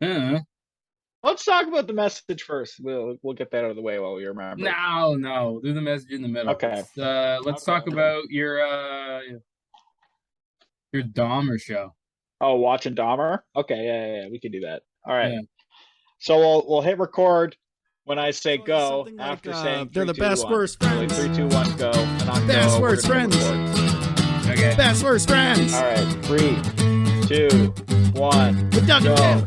Uh, Let's talk about the message first. We'll get that out of the way while we remember. no, no. Do the message in the middle. Okay. Let's talk Okay. about your Dahmer show. Oh, watching Dahmer. Okay, yeah. We can do that. All right. Yeah. So we'll hit record when I say So it's go. something like After saying they're three, the two, best one. worst So like friends. 3, 2, 1, go. And on Best go, we're worst gonna hit friends. record. Okay. Best worst friends. All right. 3, 2, 1, With Doug and go. Tim.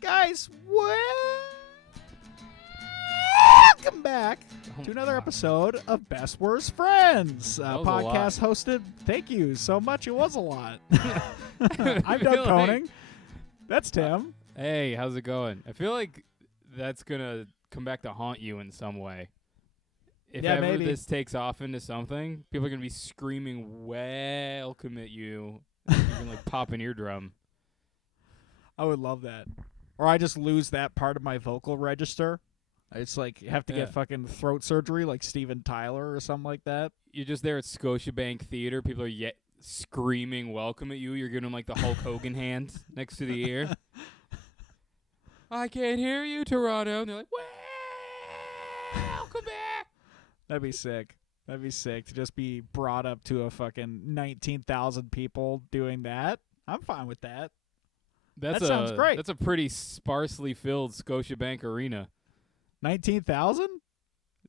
Guys, welcome back to another episode of Best Worst Friends, a was a podcast hosted. Thank you so much. It was a lot. I'm Doug Koning. That's Tim. Hey, how's it going? I feel like that's gonna come back to haunt you in some way. If Yeah, ever maybe. this takes off into something, people are gonna be screaming "welcome" at you, even like pop an eardrum. I would love that. Or I just lose that part of my vocal register. I just like have to Yeah. get fucking throat surgery like Steven Tyler or something like that. You're just there at Scotiabank Theater. People are yet screaming "welcome" at you. You're giving them like the Hulk Hogan hand next to the ear. I can't hear you, Toronto. And they're like, "Welcome back." That'd be sick. That'd be sick to just be brought up to a fucking 19,000 people doing that. I'm fine with that. That sounds great. That's a pretty sparsely filled Scotiabank Arena. 19,000?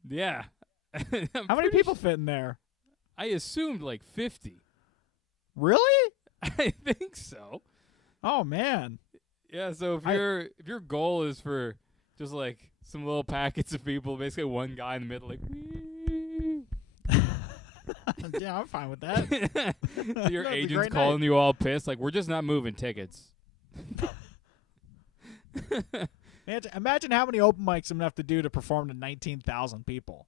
Yeah. How many people fit in there? I assumed like 50. Really? I think so. Oh man. Yeah, so if your goal is for just like some little packets of people, basically one guy in the middle like "Wee." Yeah, I'm fine with that. Your That'd be a agent's great calling night. you all pissed like we're just not moving tickets. Imagine how many open mics I'm gonna have to do to perform to 19,000 people.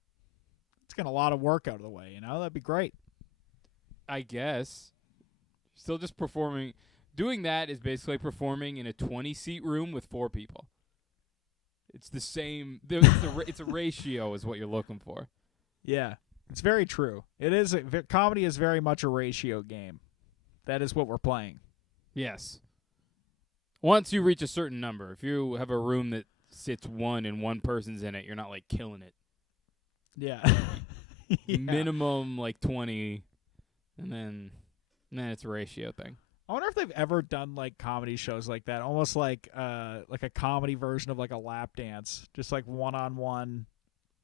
It's getting a lot of work out of the way, you know? That'd be great. I guess. Still just performing. Doing that is basically performing in a 20-seat room with 4 people. It's the same. It's a ratio is what you're looking for. Yeah, it's very true. It is. Comedy is very much a ratio game. That is what we're playing. Yes. Once you reach a certain number, if you have a room that sits one and one person's in it, you're not like killing it. Yeah. Yeah. Minimum like 20, and then it's a ratio thing. I wonder if they've ever done like comedy shows like that, almost like a comedy version of like a lap dance, just like one-on-one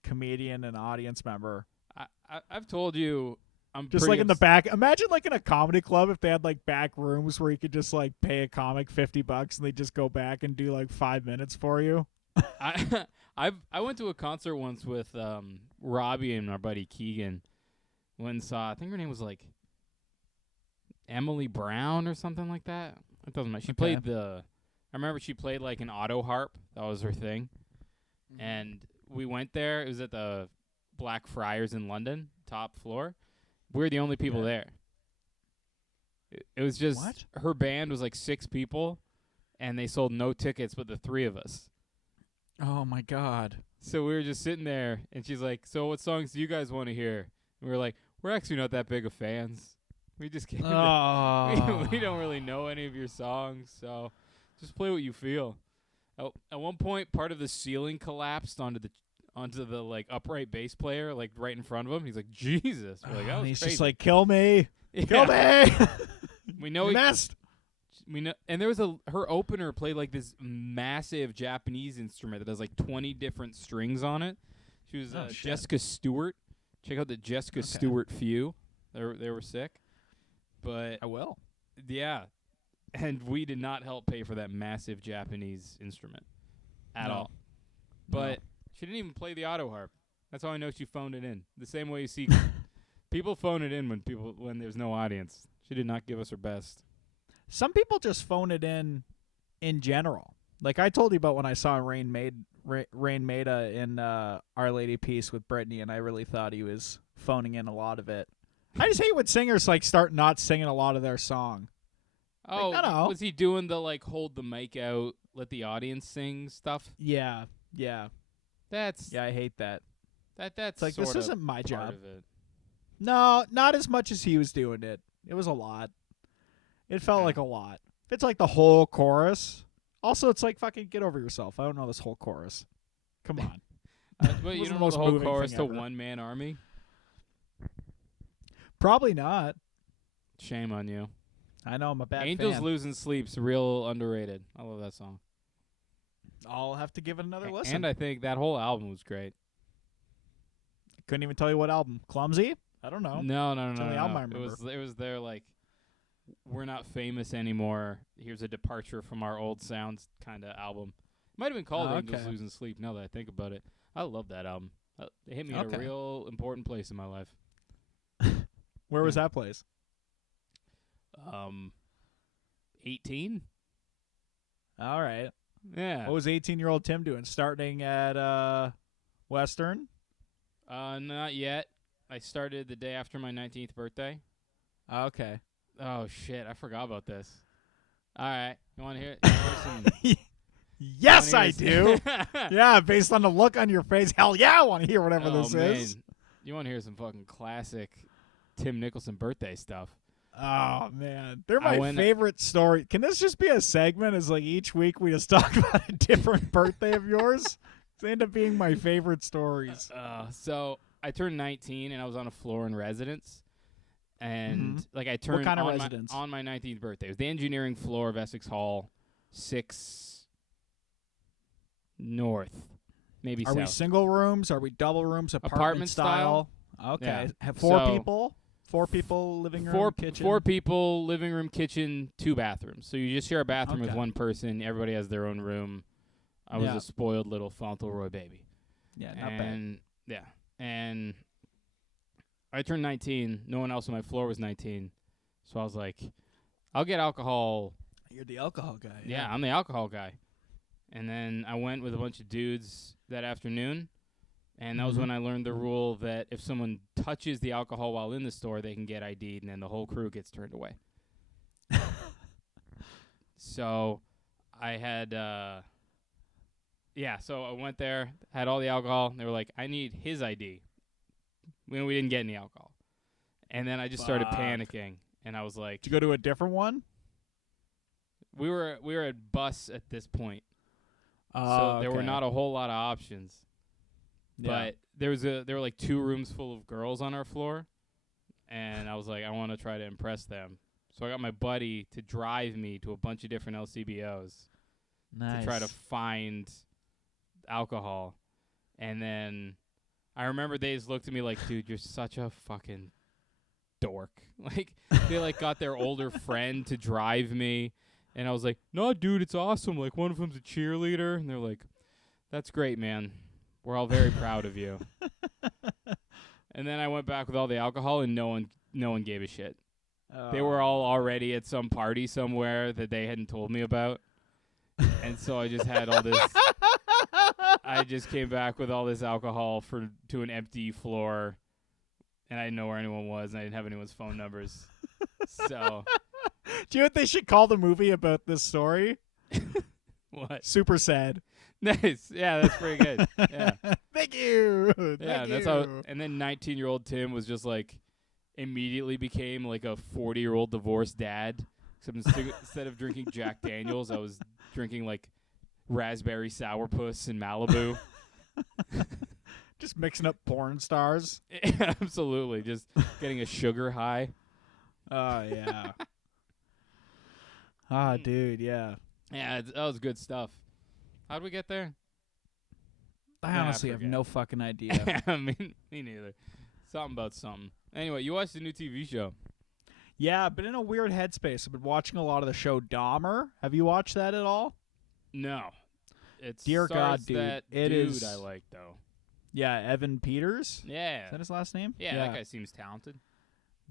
comedian and audience member. I've told you, I'm Just pretty like in the back. Imagine like in a comedy club if they had like back rooms where you could just like pay a comic $50 and they just go back and do like 5 minutes for you. I went to a concert once with Robbie and our buddy Keegan. I think her name was like Emily Brown or something like that. It doesn't matter. She played I remember she played like an auto harp. That was her thing. Mm-hmm. And we went there. It was at the Blackfriars in London, top floor. We were the only people there. It was just What? her band was like 6 people, and they sold no tickets but the 3 of us. Oh my God. So we were just sitting there, and she's like, "So what songs do you guys want to hear?" And we were like, "We're actually not that big of fans. We just came. We don't really know any of your songs, so just play what you feel." At one point, part of the ceiling collapsed onto the like upright bass player, like right in front of him. He's like, "Jesus!" We're like, "That was he's crazy." just like, kill me. Yeah. Kill me. We know You messed. We know, and there was her opener played like this massive Japanese instrument that has like 20 different strings on it. She was Oh, shit. Jessica Stewart. Check out the Jessica Stewart few. They were sick, but I will. yeah, and we did not help pay for that massive Japanese instrument at No. all. But she didn't even play the auto harp. That's how I know she phoned it in. The same way you see people phone it in when there's no audience. She did not give us her best. Some people just phone it in general. Like I told you about when I saw Rain Maida in Our Lady Peace with Brittany, and I really thought he was phoning in a lot of it. I just hate when singers like start not singing a lot of their song. Oh, I don't know. was he doing the like hold the mic out, let the audience sing stuff? Yeah. That's I hate that. that's It's like, this sorta isn't my part job. of it. No, not as much as he was doing it. It was a lot. It felt Yeah. like a lot. If it's like the whole chorus. Also, it's like fucking get over yourself. I don't know this whole chorus. Come on. But you was the don't know most the whole moving chorus thing to ever. One Man Army? Probably not. Shame on you. I know I'm a bad Angels fan. Losing Sleep's real underrated. I love that song. I'll have to give it another listen. And I think that whole album was great. Couldn't even tell you what album. Clumsy? I don't know. No. It's the only album I It remember. was their like, we're not famous anymore. Here's a departure from our old sounds kind of album. Might have been called Oh, Angels okay. Losing Sleep. Now that I think about it, I love that album. It hit me in Okay. a real important place in my life. Where was that place? 18. All right. Yeah. What was 18-year-old Tim doing? Starting at Western? Not yet. I started the day after my 19th birthday. Okay. Oh shit! I forgot about this. All right, you want to hear? Some, Yes, wanna I hear do. Yeah, based on the look on your face, hell yeah, I want to hear whatever Oh, this man. is. You want to hear some fucking classic Tim Nicholson birthday stuff? Oh man, they're I my went- favorite story. Can this just be a segment? Is like each week we just talk about a different birthday of yours? They end up being my favorite stories. So I turned 19 and I was on a floor in residence. And Mhm. like I turned kind of on, residence? on my 19th birthday. It was the engineering floor of Essex Hall, 6 North, maybe Are we South. single rooms? Are we double rooms? Apartment style? Okay. Yeah. Have four So- people? Four people, living room, Four kitchen. four people, living room, kitchen, 2 bathrooms. So you just share a bathroom with Okay. one person. Everybody has their own room. I was Yeah. a spoiled little Fauntleroy baby. Yeah, not bad. And yeah, and I turned 19. No one else on my floor was 19, so I was like, "I'll get alcohol." You're the alcohol guy. Yeah, I'm the alcohol guy. And then I went with a bunch of dudes that afternoon, and that was Mhm. when I learned the rule that if someone touches the alcohol while in the store, they can get ID'd, and then the whole crew gets turned away. So I had, so I went there, had all the alcohol. And they were like, I need his ID. We didn't get any alcohol. And then I just started Fuck. panicking, and I was like, Did you go to a different one? we were at bus at this point. So Oh, there were okay. not a whole lot of options. Yeah. But there were like 2 rooms full of girls on our floor, and I was like, I want to try to impress them. So I got my buddy to drive me to a bunch of different LCBOs nice. to try to find alcohol. And then I remember they just looked at me like, dude, you're such a fucking dork. Like they like got their older friend to drive me, and I was like, no, dude, it's awesome. Like one of them's a cheerleader, and they're like, that's great, man. We're all very proud of you. And then I went back with all the alcohol, and no one gave a shit. They were all already at some party somewhere that they hadn't told me about. And so I just had all this. I just came back with all this alcohol to an empty floor, and I didn't know where anyone was, and I didn't have anyone's phone numbers. So Do you know what they should call the movie about this story? what? Super sad. Nice. Yeah, that's pretty good. Yeah. Thank you. Yeah, Thank that's you. how. And then 19-year-old Tim was just like, immediately became like a 40-year-old divorced dad. Except instead of drinking Jack Daniels, I was drinking like raspberry sourpuss in Malibu. Just mixing up porn stars. Absolutely, just getting a sugar high. Oh yeah. Ah, dude, yeah. Yeah, that was good stuff. How'd we get there? I Nah, I honestly have forget. no fucking idea. me neither. Something about something. Anyway, you watched the new TV show. Yeah, I've been in a weird headspace. I've been watching a lot of the show Dahmer. Have you watched that at all? No. It's Dear God, dude, that it dude is- I like though. Yeah, Evan Peters. Yeah. Is that his last name? Yeah, that guy seems talented.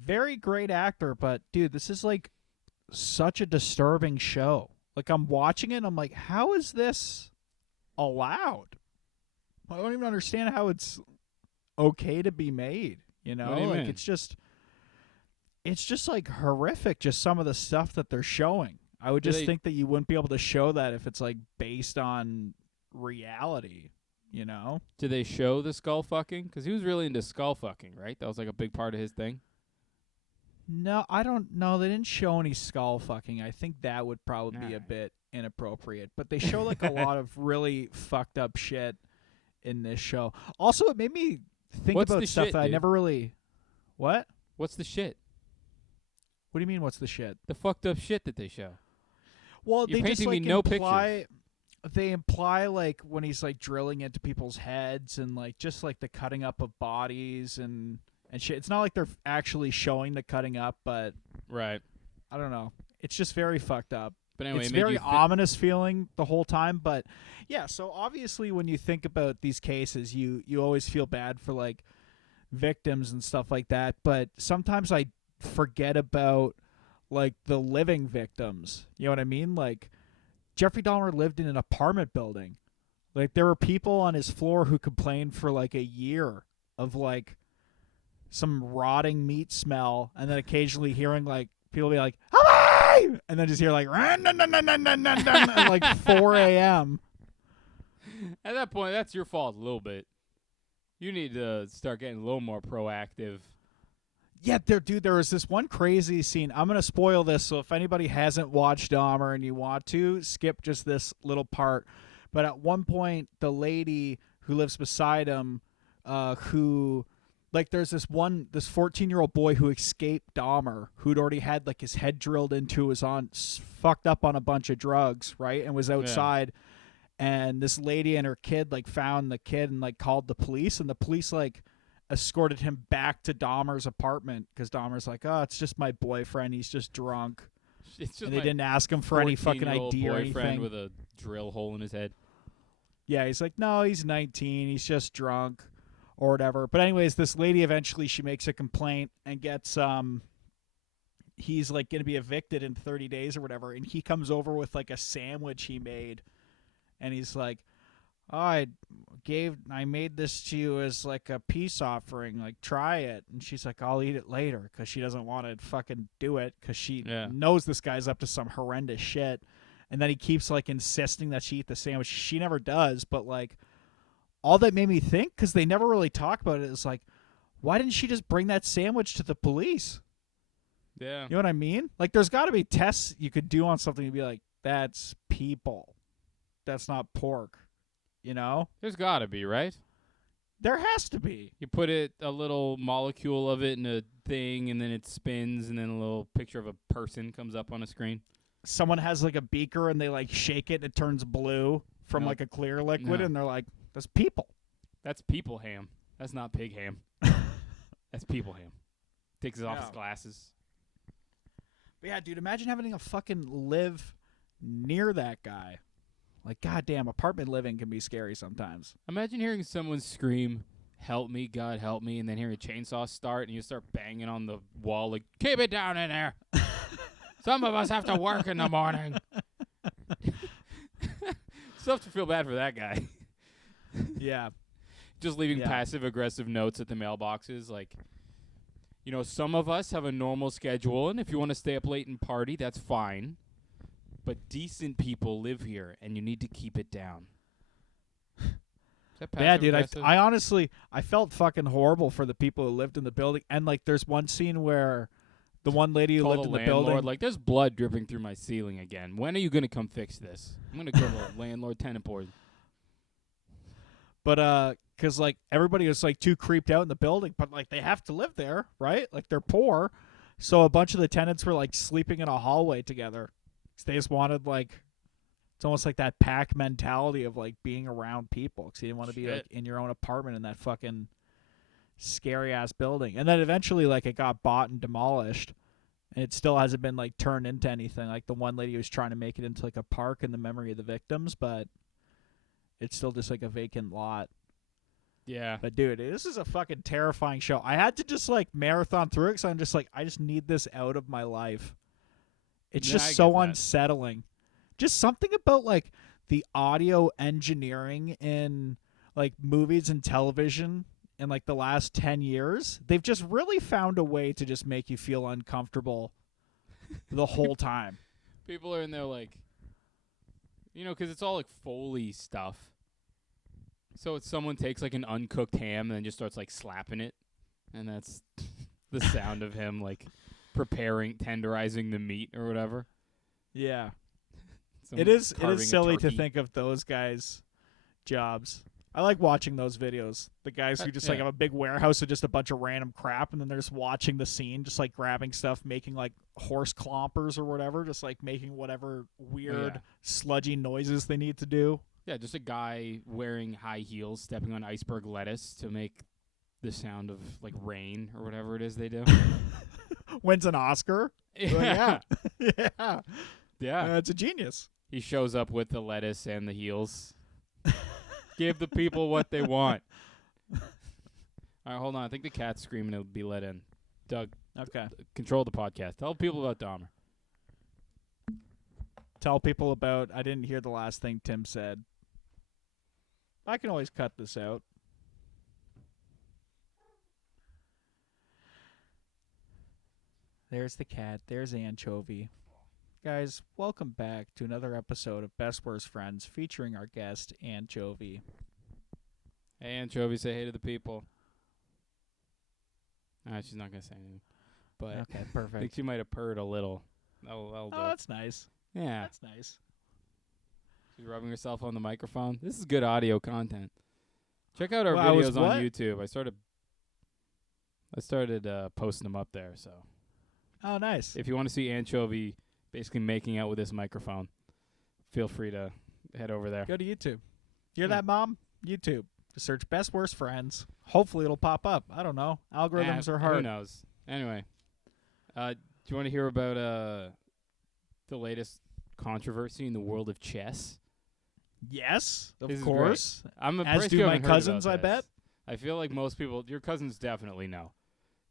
Very great actor, but dude, this is like such a disturbing show. Like I'm watching it and I'm like, how is this allowed? I don't even understand how it's okay to be made, you know? What do you like mean? it's just like horrific, just some of the stuff that they're showing. I would Do just they- think that you wouldn't be able to show that if it's like based on reality, you know? Did they show the skull fucking? Because he was really into skull fucking, right? That was like a big part of his thing. No, I don't know. They didn't show any skull fucking. I think that would probably be a Alright. bit inappropriate. But they show like a lot of really fucked up shit in this show. Also, it made me think What's about the stuff shit, that I dude? never really. What? What's the shit? What do you mean? What's the shit? The fucked up shit that they show. Well, You're they just painting me like no imply. They imply like when he's like drilling into people's heads and like just like the cutting up of bodies and shit. It's not like they're actually showing the cutting up, but Right. I don't know. It's just very fucked up. But anyway, It's it made very you ominous feeling the whole time, but yeah. So obviously, when you think about these cases, you always feel bad for like victims and stuff like that. But sometimes I forget about like the living victims. You know what I mean? Like Jeffrey Dahmer lived in an apartment building. Like there were people on his floor who complained for like a year of like some rotting meat smell, and then occasionally hearing like people be like, "Hello!" and then just hear like "Run, dun, dun, dun, dun, dun, dun, dun," at like 4 a.m. At that point, that's your fault a little bit. You need to start getting a little more proactive. Yeah, there was this one crazy scene. I'm gonna spoil this, so if anybody hasn't watched Dahmer and you want to, skip just this little part. But at one point, the lady who lives beside him, who like there's this 14-year-old boy who escaped Dahmer, who'd already had like his head drilled into, was fucked up on a bunch of drugs, right, and was outside. And this lady and her kid like found the kid and like called the police, and the police like escorted him back to Dahmer's apartment because Dahmer's like, "Oh, it's just my boyfriend. He's just drunk." It's just And they my didn't ask him for any fucking 14-year-old ID or boyfriend anything. with a drill hole in his head. Yeah, he's like, "No, he's 19. He's just drunk," or whatever. But anyways, this lady eventually she makes a complaint and gets he's like going to be evicted in 30 days or whatever, and he comes over with like a sandwich he made, and he's like, "Oh, I made this to you as like a peace offering. Like, try it." And she's like, "I'll eat it later," because she doesn't want to fucking do it because she knows this guy's up to some horrendous shit. And then he keeps like insisting that she eat the sandwich. She never does, but like all that made me think, because they never really talk about it, is like, why didn't she just bring that sandwich to the police? Yeah. You know what I mean? Like, there's got to be tests you could do on something and be like, that's people. That's not pork. You know? There's got to be, right? There has to be. You put a little molecule of it in a thing, and then it spins, and then a little picture of a person comes up on a screen. Someone has like a beaker and they like shake it and it turns blue from like a clear liquid, and they're like, that's people. That's people ham. That's not pig ham. That's people ham. Takes off his glasses. But yeah, dude, imagine having to fucking live near that guy. Like, goddamn, apartment living can be scary sometimes. Imagine hearing someone scream, "Help me, God, help me," and then hearing a chainsaw start, and you start banging on the wall like, "Keep it down in there. Some of us have to work in the morning." Stuff to feel bad for that guy. Yeah. Just leaving passive-aggressive notes at the mailboxes like, you know, some of us have a normal schedule, and if you want to stay up late and party, that's fine. But decent people live here, and you need to keep it down. Is that Yeah, dude, passive-aggressive? I honestly, I felt fucking horrible for the people who lived in the building. And, like, there's one scene where the one lady who Call lived the in the landlord, building. like, there's blood dripping through my ceiling again. When are you going to come fix this? I'm going to go to the landlord-tenant board. But, because, like, everybody was, like, too creeped out in the building. But, like, they have to live there, right? Like, they're poor. So a bunch of the tenants were, like, sleeping in a hallway together. 'Cause they just wanted, like, it's almost like that pack mentality of, like, being around people. Because you didn't want to be, like, in your own apartment in that fucking scary-ass building. And then eventually, like, it got bought and demolished. And it still hasn't been, like, turned into anything. Like, the one lady was trying to make it into, like, a park in the memory of the victims. But it's still just, like, a vacant lot. Yeah. But, dude, this is a fucking terrifying show. I had to just, like, marathon through it because I'm just like, I just need this out of my life. It's Yeah, just I so get that. unsettling. Just something about, like, the audio engineering in, like, movies and television in, like, the last 10 years. They've just really found a way to just make you feel uncomfortable the whole time. People are in there like, you know, because it's all, like, Foley stuff. So it's someone takes, like, an uncooked ham and then just starts, like, slapping it. And that's the sound of him, like, tenderizing the meat or whatever. Yeah. Some It is carving a silly to turkey. think of those guys' jobs. I like watching those videos. The guys who just like Yeah. have a big warehouse with just a bunch of random crap, and then they're just watching the scene, just like grabbing stuff, making like horse clompers or whatever, just like making whatever weird sludgy noises they need to do. Yeah, just a guy wearing high heels stepping on iceberg lettuce to make the sound of like rain or whatever it is they do. Wins an Oscar. Yeah. Yeah. Yeah. It's a genius. He shows up with the lettuce and the heels. Give the people what they want. All right, hold on. I think the cat's screaming. It'll be let in. Doug, Okay. control the podcast. Tell people about Dahmer. Tell people about. I didn't hear the last thing Tim said. I can always cut this out. There's the cat. There's Anchovy. Guys, welcome back to another episode of Best Worst Friends featuring our guest, Anchovy. Hey, Anchovy, say hey to the people. She's not going to say anything. But Okay, I think perfect. she might have purred a little. That'll do. Oh, that's nice. Yeah. That's nice. She's rubbing herself on the microphone. This is good audio content. Check out our Well, I was videos on what? YouTube. I started posting them up there. So Oh, nice. if you want to see Anchovy basically making out with this microphone, feel free to head over there. Go to YouTube. Hear Yeah. that, Mom? YouTube. Just search Best Worst Friends. Hopefully it'll pop up. I don't know. Algorithms are Who hard. knows? Anyway, do you want to hear about the latest controversy in the world of chess? Yes, of This is course. I'm As impressed do you my haven't heard cousins, about I bet. this. I feel like most people, your cousins definitely know.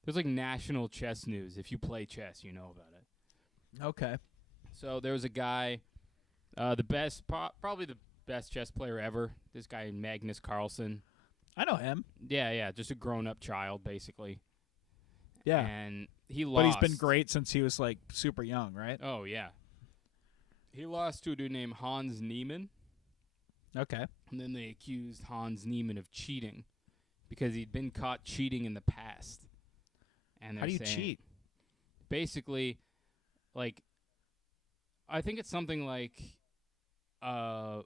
There's like national chess news. If you play chess, you know about it. Okay. So there was a guy, probably the best chess player ever. This guy, Magnus Carlsen. I know him. Yeah, just a grown-up child, basically. Yeah. And he But lost. he's been great since he was like super young, right? Oh, yeah. He lost to a dude named Hans Niemann. Okay. And then they accused Hans Niemann of cheating because he'd been caught cheating in the past. And How they're do you saying, cheat? Basically, like, I think it's something like a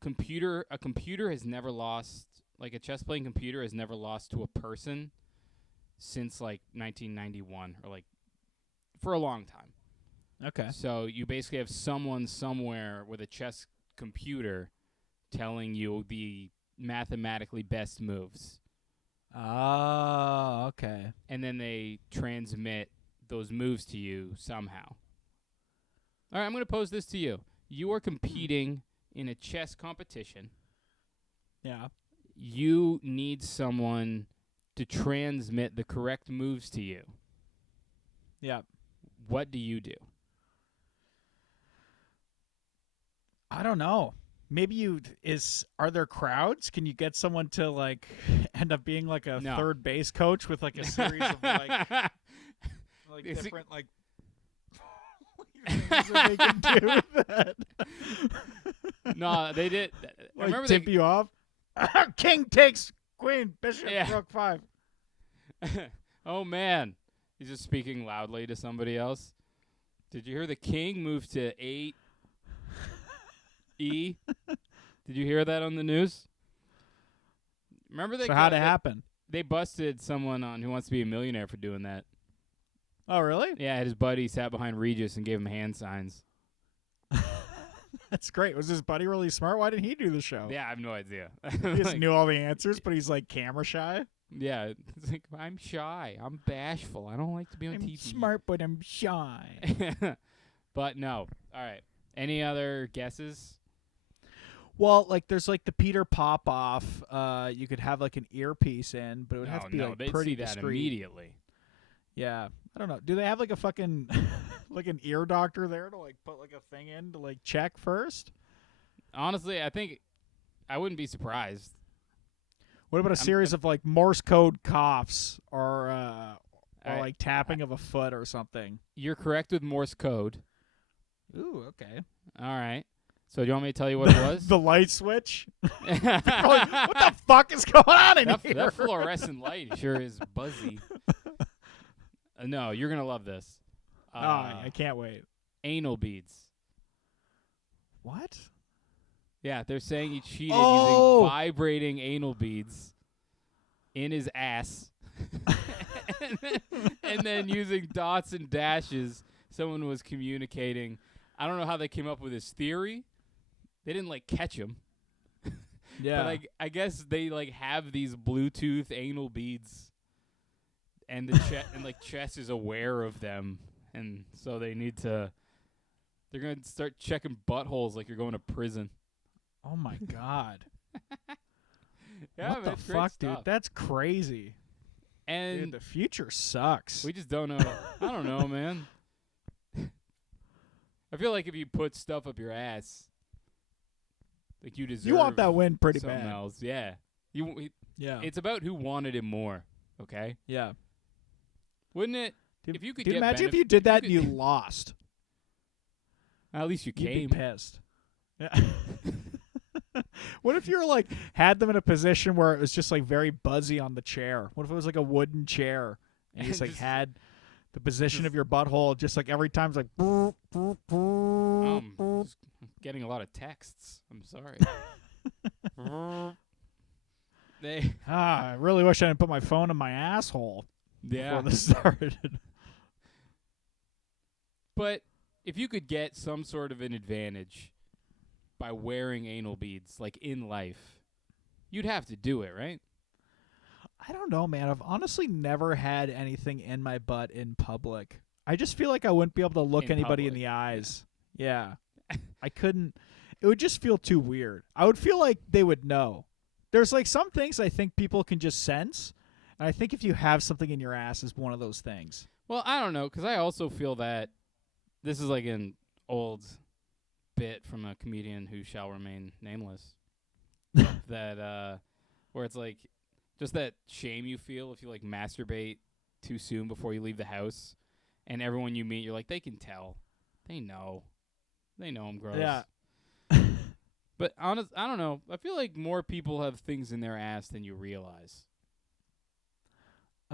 computer has never lost, like a chess playing computer has never lost to a person since like 1991 or like for a long time. Okay. So you basically have someone somewhere with a chess computer telling you the mathematically best moves. Oh, okay. And then they transmit those moves to you somehow. All right, I'm going to pose this to you. You are competing in a chess competition. Yeah. You need someone to transmit the correct moves to you. Yeah. What do you do? I don't know. Maybe are there crowds? Can you get someone to like end up being like a No. third base coach with like a series of like Is it- different like things that they can do with that? No, they did. I Like remember tip you off. King takes queen, bishop, Yeah. rook 5. Oh, man. He's just speaking loudly to somebody else. Did you hear the king moved to 8E? Did you hear that on the news? Remember So how'd it happen? They busted someone on Who Wants to Be a Millionaire for doing that. Oh, really? Yeah, his buddy sat behind Regis and gave him hand signs. That's great. Was his buddy really smart? Why didn't he do the show? Yeah, I have no idea. He just knew all the answers, but he's like camera shy. Yeah, it's like, I'm shy. I'm bashful. I don't like to be on I'm TV. smart, but I'm shy. But no. All right. Any other guesses? Well, like there's like the Peter Popoff. You could have like an earpiece in, but it would have to be no, like they'd pretty see that discreet. immediately. Yeah, I don't know. Do they have like a fucking like an ear doctor there to like put like a thing in to like check first? Honestly, I think I wouldn't be surprised. What about a series of like Morse code coughs or Alright. like tapping of a foot or something? You're correct with Morse code. Ooh, okay. All right. So do you want me to tell you what it was? The light switch. Like, what the fuck is going on in here? that fluorescent light sure is buzzy. No, you're going to love this. I can't wait. Anal beads. What? Yeah, they're saying he cheated Oh! using vibrating anal beads in his ass. and then using dots and dashes, someone was communicating. I don't know how they came up with this theory. They didn't catch him. Yeah. But I guess they have these Bluetooth anal beads, and the chess is aware of them, and so they need to. They're gonna start checking buttholes like you're going to prison. Oh my god. Yeah, what man, the great fuck, stuff. dude? That's crazy. And Dude, the future sucks. we just don't know. I don't know, man. I feel like if you put stuff up your ass, you deserve. You want that win pretty something bad. else. Yeah. Yeah. It's about who wanted it more. Okay. Yeah. Wouldn't it? Dude, If you could dude, get imagine if benef- you did if that could- and you lost. At least you You'd came. be pissed. Yeah. What if you were had them in a position where it was just very buzzy on the chair? What if it was a wooden chair and you just had the position of your butthole just every time it's Just getting a lot of texts. I'm sorry. I really wish I didn't put my phone in my asshole Yeah. before this started. But if you could get some sort of an advantage by wearing anal beads, in life, you'd have to do it, right? I don't know, man. I've honestly never had anything in my butt in public. I just feel like I wouldn't be able to look In anybody in public, the eyes. Yeah. I couldn't. It would just feel too weird. I would feel like they would know. There's some things I think people can just sense. And I think if you have something in your ass is one of those things. Well, I don't know, because I also feel that this is an old bit from a comedian who shall remain nameless. That where it's just that shame you feel if you masturbate too soon before you leave the house, and everyone you meet, you're they can tell, they know I'm gross. Yeah. But I don't know. I feel like more people have things in their ass than you realize.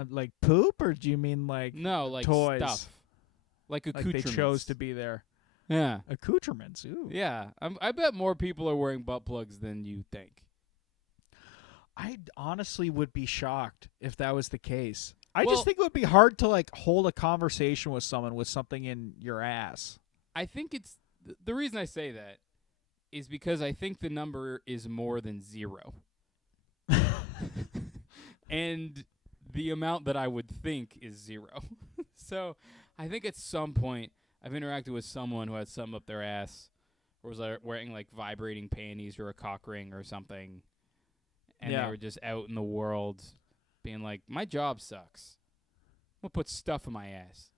Like poop, or do you mean No, toys? Stuff, Like accoutrements. they chose to be there? Yeah. Accoutrements. Ooh. Yeah, I bet more people are wearing butt plugs than you think. I honestly would be shocked if that was the case. I Well- just think it would be hard to hold a conversation with someone with something in your ass. I think it's the reason I say that is because I think the number is more than 0. And the amount that I would think is 0. So I think at some point I've interacted with someone who had something up their ass, or was wearing vibrating panties or a cock ring or something, and Yeah. they were just out in the world being my job sucks. I'm gonna put stuff in my ass.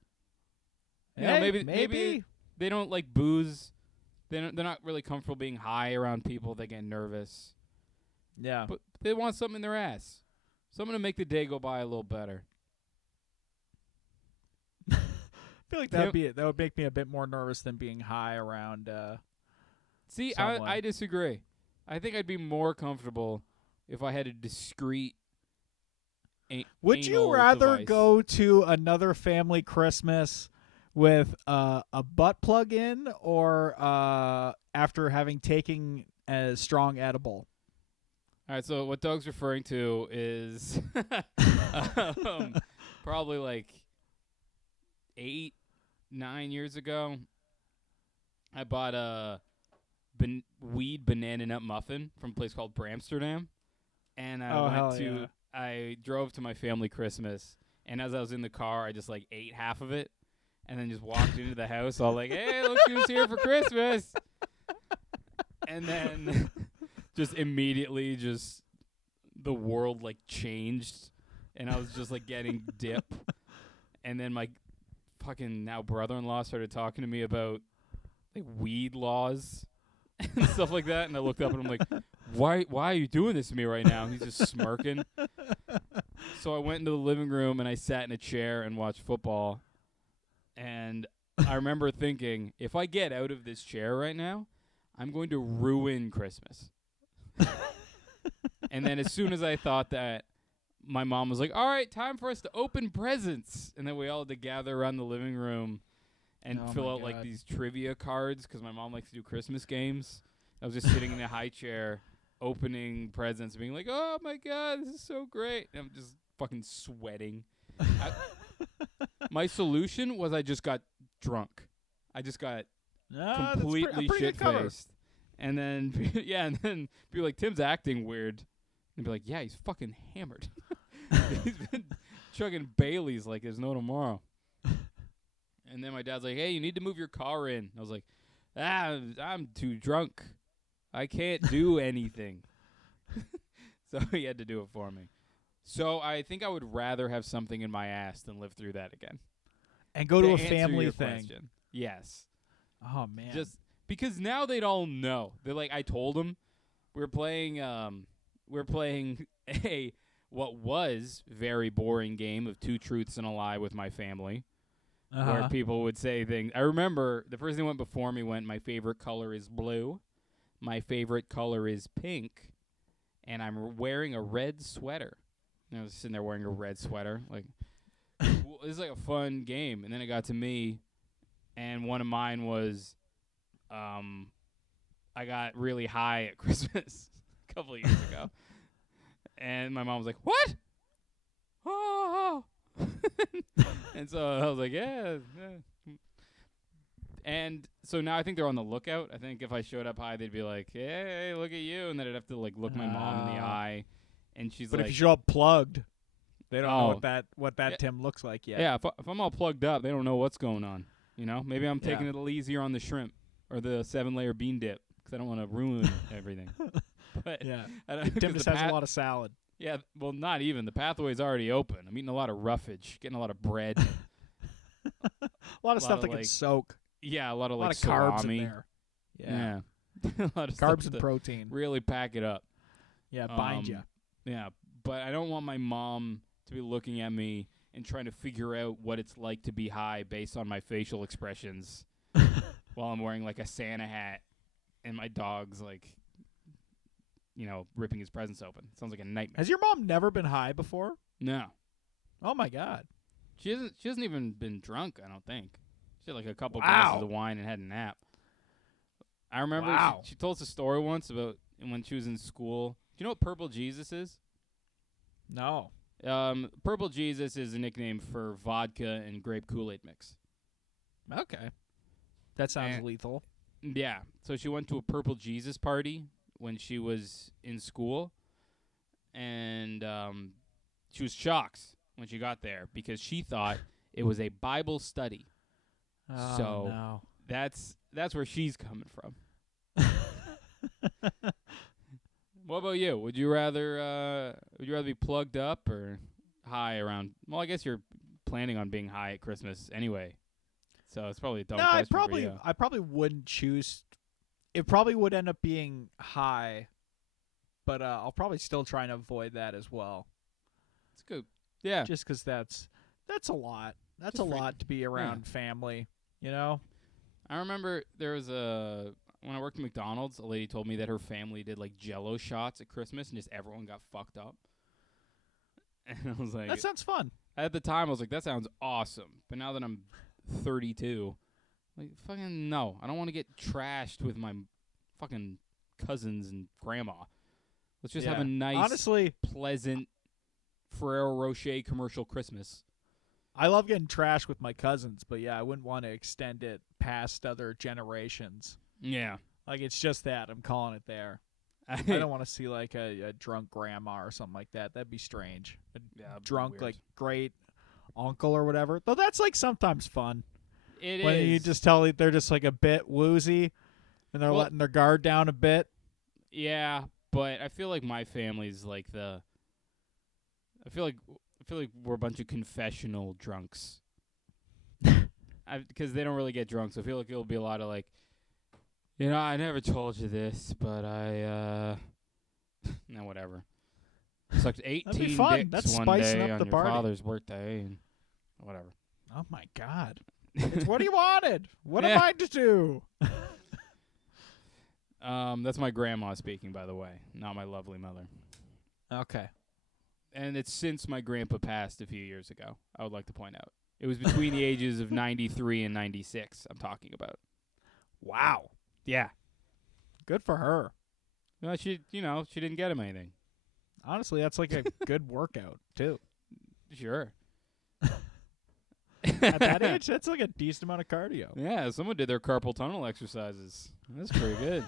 You know, Hey, maybe they don't like booze. They're not really comfortable being high around people. They get nervous. Yeah. But they want something in their ass. Something to make the day go by a little better. I feel like that would make me a bit more nervous than being high around. See, someone. I disagree. I think I'd be more comfortable if I had a discreet Would you anal rather device. go to another family Christmas with a butt plug in, or after having taken a strong edible? All right, so what Doug's referring to is probably 8-9 years ago. I bought a weed banana nut muffin from a place called Bramsterdam, and I drove to my family Christmas, and as I was in the car, I just ate half of it, and then just walked into the house all hey, look who's here for Christmas. And then just immediately the world changed, and I was just getting dip. And then my fucking now brother-in-law started talking to me about weed laws and stuff like that, and I looked up and I'm why are you doing this to me right now? And he's just smirking. So I went into the living room and I sat in a chair and watched football. And I remember thinking, if I get out of this chair right now, I'm going to ruin Christmas. And then as soon as I thought that, my mom was all right, time for us to open presents. And then we all had to gather around the living room and Oh fill my out like God. these trivia cards because my mom likes to do Christmas games. I was just sitting in a high chair, opening presents, being like, "Oh my God, this is so great!" And I'm just fucking sweating. My solution was I just got drunk. I just got completely a pretty good cover. shit-faced. And then, yeah, and then be like, Tim's acting weird. And be like, yeah, he's fucking hammered. He's been chugging Baileys like there's no tomorrow. And then my dad's like, hey, you need to move your car in. I was like, I'm too drunk. I can't do anything. So he had to do it for me. So I think I would rather have something in my ass than live through that again. And go to a answer family your thing. question, yes. Oh man. Just because now they'd all know. They're like, I told them we're playing a what was very boring game of 2 truths and a lie with my family, where people would say things. I remember the person who went before me went, my favorite color is blue, my favorite color is pink, and I'm wearing a red sweater. And I was sitting there wearing a red sweater, like, well, this is like a fun game. And then it got to me, and one of mine was, I got really high at Christmas a couple of years ago. And my mom was like, what? Oh. And so I was like, yeah. And so now I think they're on the lookout. I think if I showed up high, they'd be like, hey, look at you. And then I'd have to, like, look my mom in the eye. And she's But like, if you show up plugged, they don't know Oh. what that Tim looks like yet. yeah, if I'm all plugged up, they don't know what's going on. You know, maybe I'm taking Yeah. it a little easier on the shrimp or the 7-layer bean dip because I don't want to ruin everything. But Yeah. I don't, Tim just has a lot of salad. Yeah, well, not even. The pathway's already open. I'm eating a lot of roughage, getting a lot of bread. A lot of stuff that like, can soak. Yeah, a lot of A lot like of carbs salami. in there. Yeah, a lot of Carbs stuff and to protein. really pack it up. Yeah, bind you. Yeah, but I don't want my mom to be looking at me and trying to figure out what it's like to be high based on my facial expressions while I'm wearing like a Santa hat and my dog's like, you know, ripping his presents open. Sounds like a nightmare. Has your mom never been high before? No, Oh my God. she hasn't even been drunk. I don't think. She had like a couple Wow. glasses of wine and had a nap. I remember Wow. she told us a story once about when she was in school. Do you know what Purple Jesus is? No. Purple Jesus is a nickname for vodka and grape Kool-Aid mix. Okay. That sounds And- lethal. Yeah. So she went to a Purple Jesus party when she was in school, and she was shocked when she got there because she thought it was a Bible study. Oh, So- no. That's where she's coming from. What about you? Would you rather be plugged up or high around? Well, I guess you're planning on being high at Christmas anyway, so it's probably a dumb No, question for you. I probably wouldn't choose. It probably would end up being high, but I'll probably still try and avoid that as well. It's good. Yeah. Just because that's a lot. That's Just a for- lot to be around family. You know. I remember there was when I worked at McDonald's, a lady told me that her family did like Jello shots at Christmas and just everyone got fucked up. And I was like, That sounds fun. at the time I was like, that sounds awesome. But now that I'm 32, like fucking no, I don't want to get trashed with my fucking cousins and grandma. Let's just have Yeah. a nice, Honestly, pleasant Ferrero Rocher commercial Christmas. I love getting trashed with my cousins, but yeah, I wouldn't want to extend it past other generations. Yeah. Like it's just that I'm calling it there. I don't want to see like a drunk grandma or something like that. That'd be strange. A Yeah, it'd be drunk weird. like great uncle or whatever. Though that's like sometimes fun It when is. you just tell they're just like a bit woozy and they're Well- letting their guard down a bit. Yeah, but I feel like my family's like the. I feel like we're a bunch of confessional drunks. Because they don't really get drunk, so I feel like it'll be a lot of like, you know, I never told you this, but I no, whatever. Sucked 18 fun. dicks That's one spicing day up on the your party. father's birthday and whatever. Oh my god! It's what he wanted. What Yeah. am I to do? That's my grandma speaking, by the way, not my lovely mother. Okay. And it's since my grandpa passed a few years ago, I would like to point out. It was between the ages of 93 and 96. I'm talking about. Wow. Yeah. Good for her. Well, she didn't get him anything. Honestly, that's like a good workout too. Sure. At that age, that's like a decent amount of cardio. Yeah, someone did their carpal tunnel exercises. That's pretty good.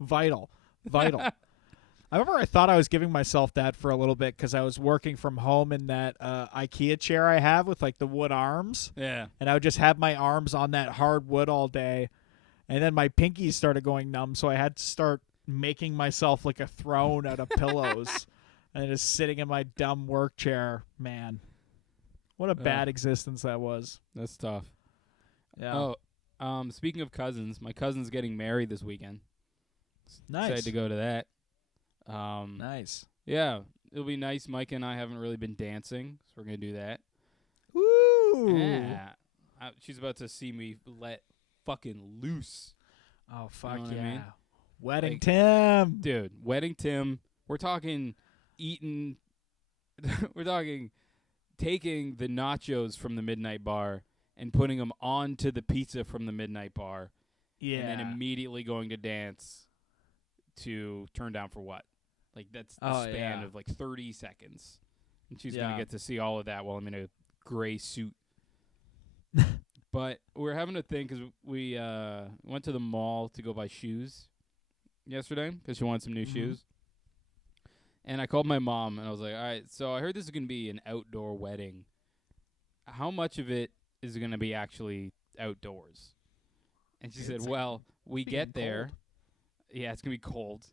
Vital. I remember I thought I was giving myself that for a little bit because I was working from home in that IKEA chair I have with like the wood arms. Yeah. And I would just have my arms on that hard wood all day. And then my pinkies started going numb, so I had to start making myself like a throne out of pillows and just sitting in my dumb work chair. Man, what a bad existence that was. That's tough. Yeah. Oh, speaking of cousins, my cousin's getting married this weekend. Nice. Excited to go to that. Nice. Yeah, it'll be nice. Mike and I haven't really been dancing, so we're going to do that. Woo! Yeah. She's about to see me let fucking loose. Oh, fuck know what I yeah. mean? Wedding Like, Tim. Dude, wedding Tim. We're talking eating. We're talking taking the nachos from the Midnight Bar and putting them onto the pizza from the Midnight Bar. Yeah. And then immediately going to dance to Turn Down for What? Like, that's the span of like 30 seconds. And she's going to get to see all of that while I'm in a gray suit. But we're having a thing because we went to the mall to go buy shoes yesterday because she wanted some new shoes. And I called my mom, and I was like, all right, so I heard this is going to be an outdoor wedding. How much of it is going to be actually outdoors? And she said, well, we get there. Yeah, it's going to be cold.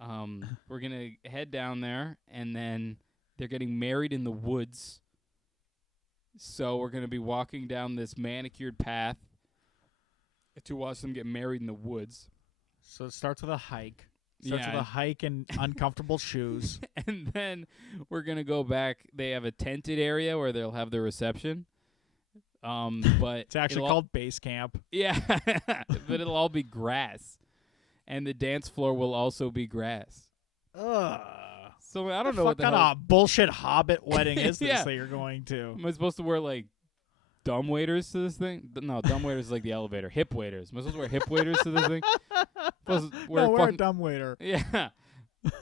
We're going to head down there, and then they're getting married in the woods. So we're going to be walking down this manicured path to watch them get married in the woods. So it starts with a hike. Starts with Yeah. a hike and uncomfortable shoes. And then we're going to go back. They have a tented area where they'll have their reception. But It's actually called base camp. Yeah, but it'll all be grass. And the dance floor will also be grass. Ugh. So I don't know what the kind hell. of bullshit hobbit wedding is this Yeah. that you're going to? Am I supposed to wear like dumb waiters to this thing? No, dumb waiters is like the elevator. Hip waiters. Am I supposed to wear hip waiters to this thing? Supposed to wear Wear a fucking dumb waiter. Yeah.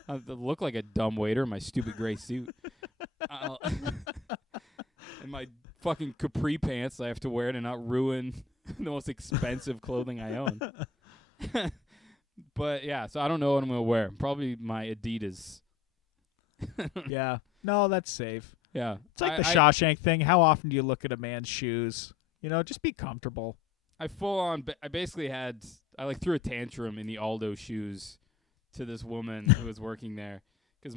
I look like a dumb waiter in my stupid gray suit. And my fucking capri pants I have to wear to not ruin the most expensive clothing I own. But yeah, so I don't know what I'm going to wear. Probably my Adidas. Yeah. No, that's safe. Yeah. It's like the Shawshank thing. How often do you look at a man's shoes? You know, just be comfortable. I basically I like threw a tantrum in the Aldo shoes to this woman who was working there because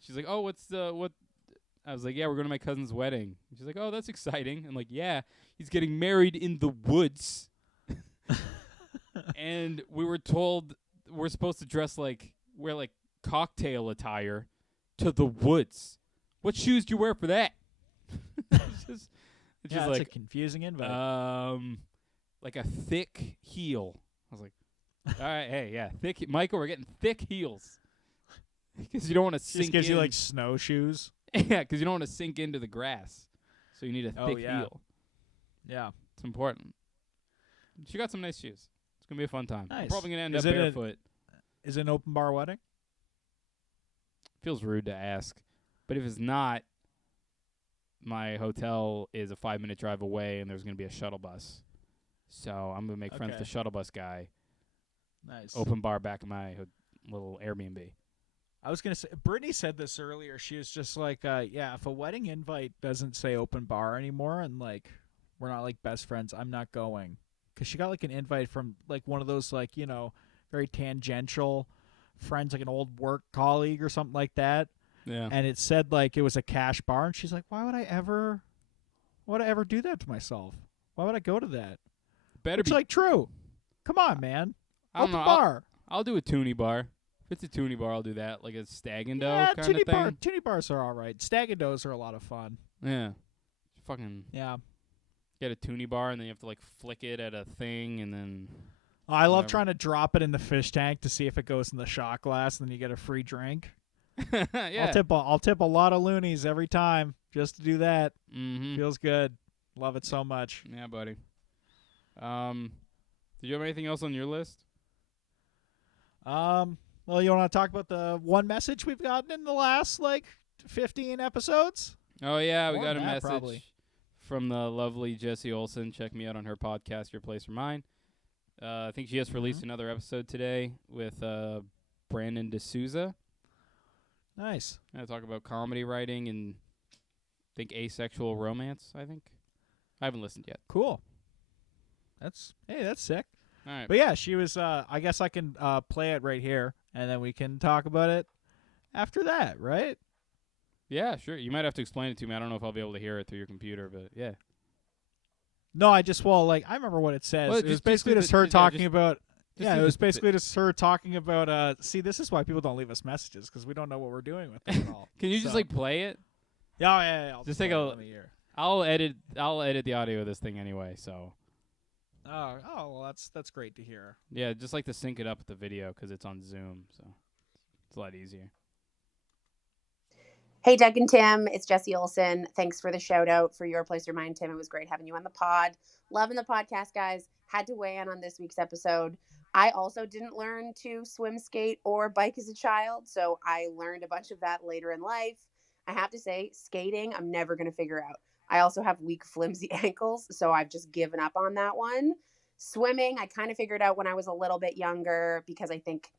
she's like, oh, what? I was like, yeah, we're going to my cousin's wedding. And she's like, oh, that's exciting. I'm like, yeah, he's getting married in the woods. And we were told we're supposed to wear like cocktail attire to the woods. What shoes do you wear for that? It's just It's a confusing invite. like a thick heel. I was like, all right, hey, yeah, Michael, we're getting thick heels because you don't want to sink. Just gives in. you like snowshoes. Yeah, because you don't want to sink into the grass, so you need a thick heel. Yeah, it's important. She got some nice shoes. It's gonna be a fun time. Nice. I'm probably gonna end Is up it barefoot. Is it an open bar wedding? Feels rude to ask, but if it's not, my hotel is a 5-minute drive away, and there's gonna be a shuttle bus. So I'm gonna make friends with the shuttle bus guy. Nice. Open bar back in my little Airbnb. I was going to say, Brittany said this earlier. She was just like, yeah, if a wedding invite doesn't say open bar anymore and, like, we're not, like, best friends, I'm not going. Because she got, like, an invite from, like, one of those, like, you know, very tangential friends, like an old work colleague or something like that. Yeah. And it said, like, it was a cash bar. And she's like, why would I ever do that to myself? Why would I go to that? It's like, true. Come on, man. I don't open know. bar. I'll do a toonie bar. If it's a toonie bar, I'll do that. Like a stag and dough Yeah, kind of thing. toonie bars are all right. Stag and doughs are a lot of fun. Yeah. Fucking Yeah. get a toonie bar, and then you have to, like, flick it at a thing, and then... I love whatever. trying to drop it in the fish tank to see if it goes in the shot glass, and then you get a free drink. Yeah. I'll tip a lot of loonies every time. just to do that. Mm-hmm. Feels good. Love it so much. Yeah, buddy. Did you have anything else on your list? Well, you want to talk about the one message we've gotten in the last 15 episodes? Oh yeah, we More got a than that, message probably. from the lovely Jessie Olson. Check me out on her podcast, Your Place or Mine. I think she just released another episode today with Brandon D'Souza. Nice. I talk about comedy writing and I think asexual romance. I haven't listened yet. Cool. That's sick. All right. But yeah, she was. I guess I can play it right here, and then we can talk about it after that, right? Yeah, sure. You might have to explain it to me. I don't know if I'll be able to hear it through your computer, but yeah. No, I remember what it says. Well, it was just basically do just the- her just- talking just- about. just Yeah, do it was the- basically just her talking about. See, this is why people don't leave us messages because we don't know what we're doing with them at all. Can you just So- play it? Yeah. I'll Just play take it. a- Let me hear. I'll edit the audio of this thing anyway, so Oh, well, that's great to hear. yeah, just like to sync it up with the video because it's on Zoom, so it's a lot easier. Hey, Doug and Tim, it's Jessie Olson. Thanks for the shout out for Your Place or Mine, Tim. It was great having you on the pod. Loving the podcast, guys. Had to weigh in on this week's episode. I also didn't learn to swim, skate, or bike as a child, so I learned a bunch of that later in life. I have to say, skating, I'm never going to figure out. I also have weak, flimsy ankles, so I've just given up on that one. Swimming, I kind of figured out when I was a little bit younger because I think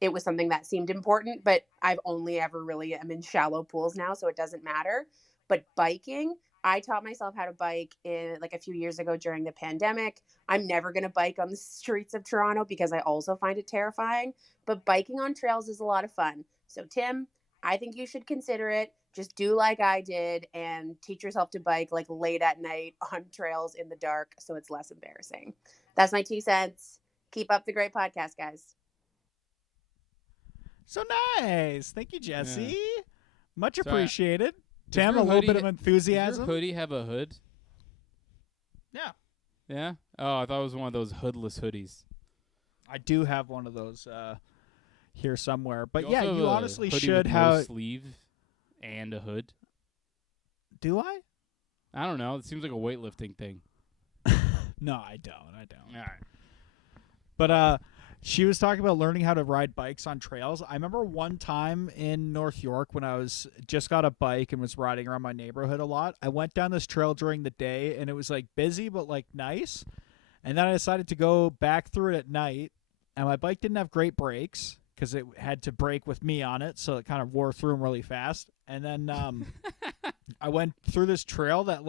it was something that seemed important, but I've only ever really am in shallow pools now, so it doesn't matter. But biking, I taught myself how to bike in a few years ago during the pandemic. I'm never going to bike on the streets of Toronto because I also find it terrifying, but biking on trails is a lot of fun. So Tim, I think you should consider it. Just do like I did and teach yourself to bike late at night on trails in the dark so it's less embarrassing. That's my 2 cents. Keep up the great podcast, guys. So nice. Thank you, Jesse. Much So, appreciated. Does Tim, your a little bit hoodie- of Does enthusiasm. your hoodie have a hood? Yeah. Yeah? Oh, I thought it was one of those hoodless hoodies. I do have one of those here somewhere. But You yeah, also you have a honestly hoodie should with no have. sleeve and a hood. Do I? I don't know. It seems like a weightlifting thing. No, I don't. All right. But she was talking about learning how to ride bikes on trails. I remember one time in North York when I was just got a bike and was riding around my neighborhood a lot. I went down this trail during the day and it was busy but nice. And then I decided to go back through it at night. And my bike didn't have great brakes because it had to brake with me on it, so it kind of wore through them really fast. And then I went through this trail that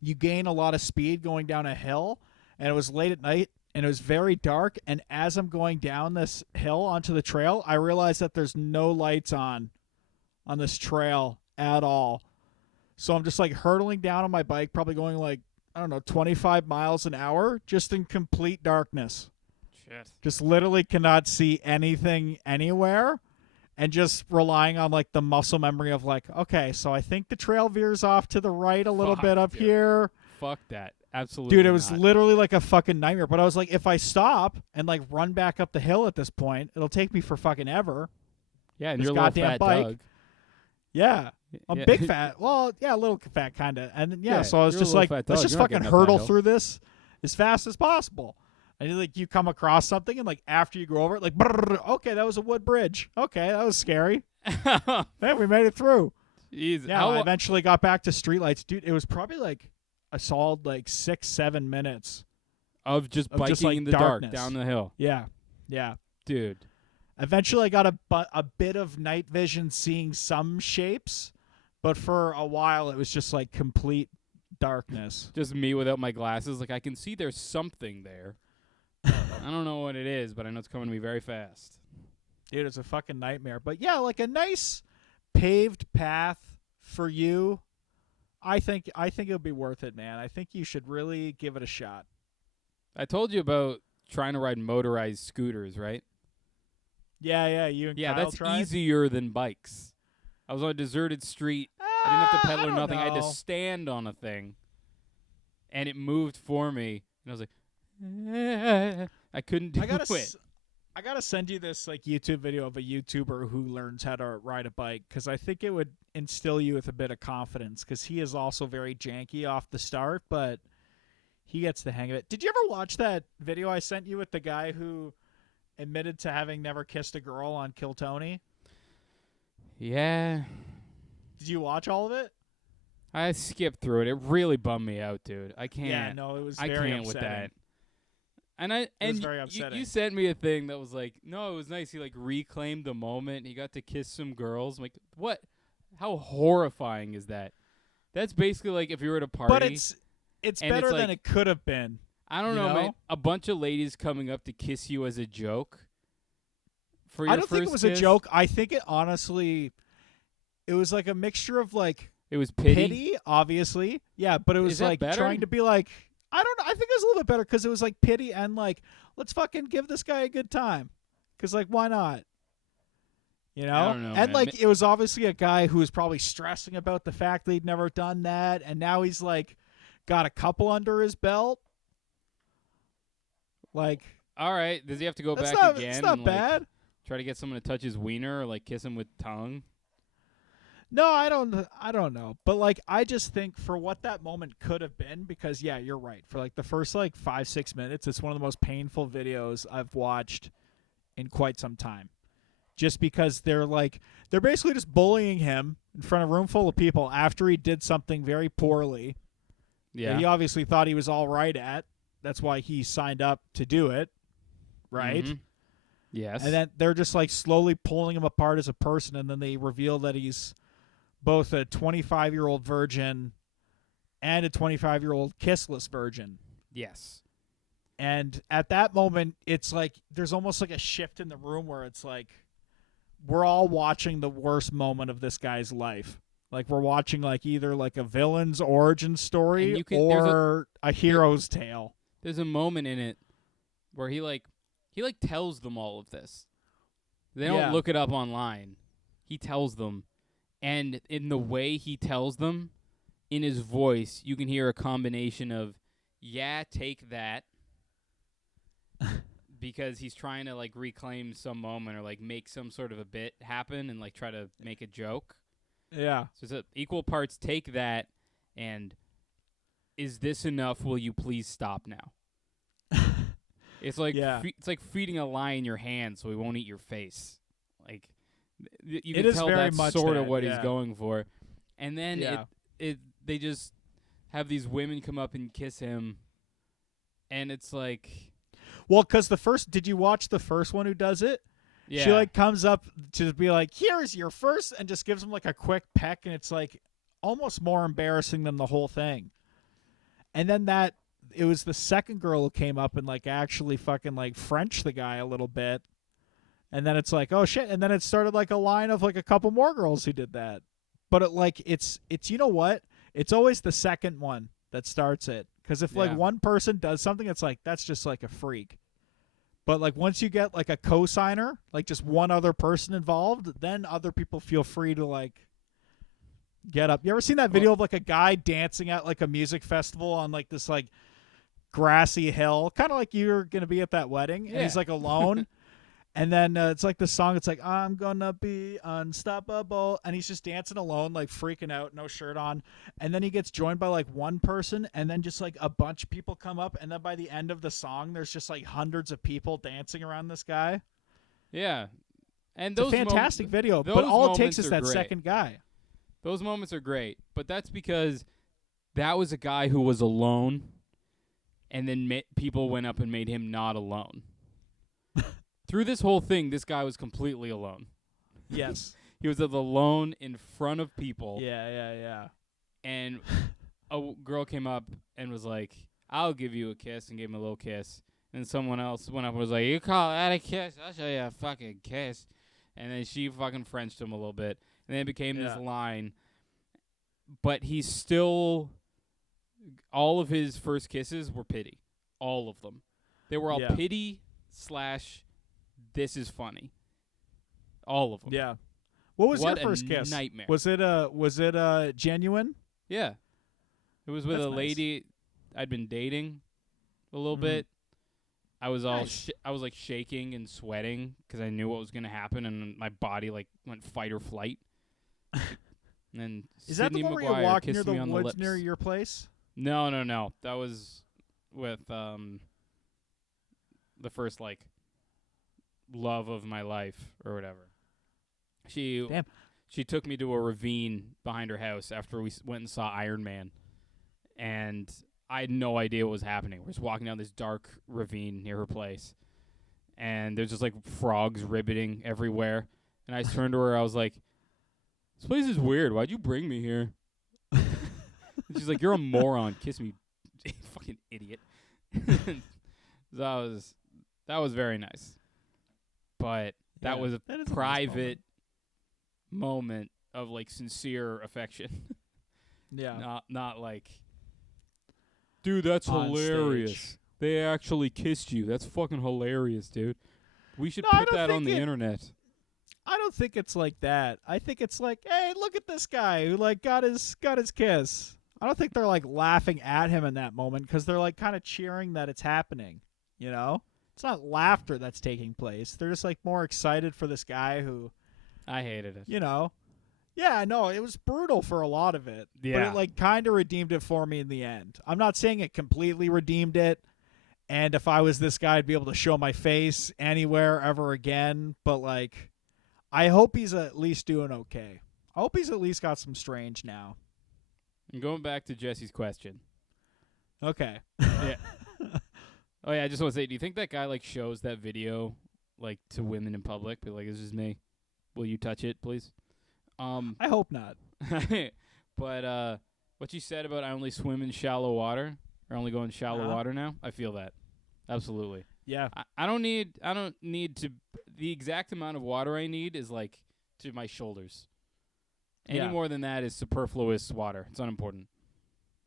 you gain a lot of speed going down a hill, and it was late at night and it was very dark. And as I'm going down this hill onto the trail, I realized that there's no lights on this trail at all. So I'm just hurtling down on my bike, probably going 25 miles an hour, just in complete darkness. Shit. Just literally cannot see anything anywhere, and just relying on the muscle memory of okay, so I think the trail veers off to the right a little Fuck, bit up dude. here. Fuck that. Absolutely Dude, it was not. literally a fucking nightmare. But I was if I stop and run back up the hill at this point, it'll take me for fucking ever. Yeah, and this you're a little goddamn fat bike. Doug. Yeah. I'm Yeah. big fat. Well, yeah, a little fat kind of. And Yeah, so I was you're a just little fat let's dog. just You're not fucking getting up that hurdle hill. through this as fast as possible. And you come across something and after you go over it, brrr, okay, that was a wood bridge. Okay, that was scary. Hey, we made it through. Jeez. Yeah, I eventually got back to streetlights. Dude, it was probably a solid 6-7 minutes. of just of biking just, in the darkness. dark down the hill. Yeah. Dude. Eventually I got a bit of night vision seeing some shapes, but for a while it was just complete darkness. Just me without my glasses. I can see there's something there. I don't know what it is, but I know it's coming to me very fast. Dude, it's a fucking nightmare. But yeah, a nice paved path for you. I think it would be worth it, man. I think you should really give it a shot. I told you about trying to ride motorized scooters, right? Yeah, you and Yeah, Kyle that's tried? easier than bikes. I was on a deserted street. I didn't have to pedal or nothing. I had to stand on a thing, and it moved for me. And I was I couldn't do I gotta it. I gotta send you this YouTube video of a YouTuber who learns how to ride a bike because I think it would instill you with a bit of confidence because he is also very janky off the start, but he gets the hang of it. Did you ever watch that video I sent you with the guy who admitted to having never kissed a girl on Kill Tony? Yeah. Did you watch all of it? I skipped through it. It really bummed me out, dude. I can't. Yeah, no, it was I very can't upsetting. with that. And was very upsetting. you sent me a thing that was like, no, it was nice. He like reclaimed the moment. He got to kiss some girls. I'm like, what? How horrifying is that? That's basically like if you were at a party. But it's and better it's than like, it could have been. I don't you know, know? man. A bunch of ladies coming up to kiss you as a joke. For your I don't think it first was kiss. a joke. I think it honestly, it was like a mixture of like It was pity. pity, obviously. Yeah, but it was Is that like better? trying to be like, I don't know. I think it was a little bit better because it was like pity and like, let's fucking give this guy a good time. Because like, why not? You know? I don't know, and man. like, it was obviously a guy who was probably stressing about the fact that he'd never done that. And now he's like, got a couple under his belt. Like, All right. Does he have to go that's back not, again? it's not and, like, bad. try to get someone to touch his wiener or like kiss him with tongue? No, I don't know. But like I just think for what that moment could have been, because yeah, you're right. For like the first like 5-6 minutes, it's one of the most painful videos I've watched in quite some time. Just because they're basically just bullying him in front of a room full of people after he did something very poorly. Yeah. That he obviously thought he was all right at. That's why he signed up to do it. Right? Mhm. Yes. And then they're just like slowly pulling him apart as a person, and then they reveal that he's both a 25-year-old virgin and a 25-year-old kissless virgin. Yes. And at that moment, it's like there's almost like a shift in the room where it's like we're all watching the worst moment of this guy's life. Like we're watching like either like a villain's origin story And you can- or a hero's tale. There's a moment in it where he tells them all of this. They don't Yeah. look it up online. He tells them. And in the way he tells them, in his voice, you can hear a combination of, yeah, take that. Because he's trying to like reclaim some moment or like make some sort of a bit happen and like try to make a joke. Yeah. So it's equal parts take that and is this enough? Will you please stop now? It's like Yeah. it's like feeding a lion your hand so he won't eat your face. Like you It can is tell very that's much sort of that, what he's yeah. going for. And then Yeah. they just have these women come up and kiss him and it's like Well, because did you watch the first one who does it? yeah. She like comes up to be like, "Here's your first," and just gives him like a quick peck, and it's like almost more embarrassing than the whole thing. And then it was the second girl who came up and like actually fucking like French the guy a little bit, and then it's like, oh shit, and then it started like a line of like a couple more girls who did that. But it's you know what? It's always the second one that starts it, because if like Yeah. one person does something, it's like that's just like a freak. But like once you get like a co-signer, like just one other person involved, then other people feel free to like get up. You ever seen that video of like a guy dancing at like a music festival on like this like grassy hill, kind of like you're gonna be at that wedding, and he's Yeah. like alone, and then it's like the song. It's like I'm gonna be unstoppable, and he's just dancing alone, like freaking out, no shirt on, and then he gets joined by like one person, and then just like a bunch of people come up, and then by the end of the song, there's just like hundreds of people dancing around this guy. Yeah. And It's a those fantastic video, but those all it takes moments is are that great. second guy. Those moments are great, but that's because that was a guy who was alone, and then people went up and made him not alone. Through this whole thing, this guy was completely alone. Yes. He was alone in front of people, Yeah. and a girl came up and was like, I'll give you a kiss, and gave him a little kiss. And someone else went up and was like, you call that a kiss? I'll show you a fucking kiss. And then she fucking Frenched him a little bit. And then it became this Yeah. line. But he's still, all of his first kisses were pity. All of them. They were all Yeah. pity / this is funny. All of them. Yeah. What was What your first a kiss? nightmare. Was it genuine? Yeah. It was with That's a nice. lady I'd been dating a little Mhm. bit. I was all Nice. I was like shaking and sweating because I knew what was going to happen, and my body like went fight or flight. And then Is that the Sydney one where you McGuire walk near kissed the me on the woods lips. near your place? No. That was with the first like love of my life or whatever. Damn. She took me to a ravine behind her house after we went and saw Iron Man, and I had no idea what was happening. We're just walking down this dark ravine near her place, and there's just like frogs ribbiting everywhere. And I turned to her, I was like, "This place is weird. Why'd you bring me here?" And she's like, "You're a moron. Kiss me, fucking idiot." That was very nice, but that Yeah, was a that is a nice private moment of like sincere affection. Yeah. Not like, dude, that's On hilarious. stage. They actually kissed you. That's fucking hilarious, dude. We should No, I put don't that on think the it- internet. I don't think it's like that. I think it's like, hey, look at this guy who like got his kiss. I don't think they're like laughing at him in that moment because they're like kind of cheering that it's happening. You know, it's not laughter that's taking place. They're just like more excited for this guy who, I hated it. you know, yeah, no, it was brutal for a lot of it. But Yeah. it like kind of redeemed it for me in the end. I'm not saying it completely redeemed it. And if I was this guy, I'd be able to show my face anywhere ever again. But like, I hope he's at least doing okay. I hope he's at least got some strange now. And going back to Jesse's question. Okay. Oh yeah, I just want to say, do you think that guy like shows that video like to women in public? Be like, "This is me. Will you touch it, please?" I hope not. But what you said about I only swim in shallow water, or only go in shallow Uh-huh. water now, I feel that. Absolutely. Yeah. I don't need to, the exact amount of water I need is like to my shoulders. Any Yeah. more than that is superfluous water. It's unimportant.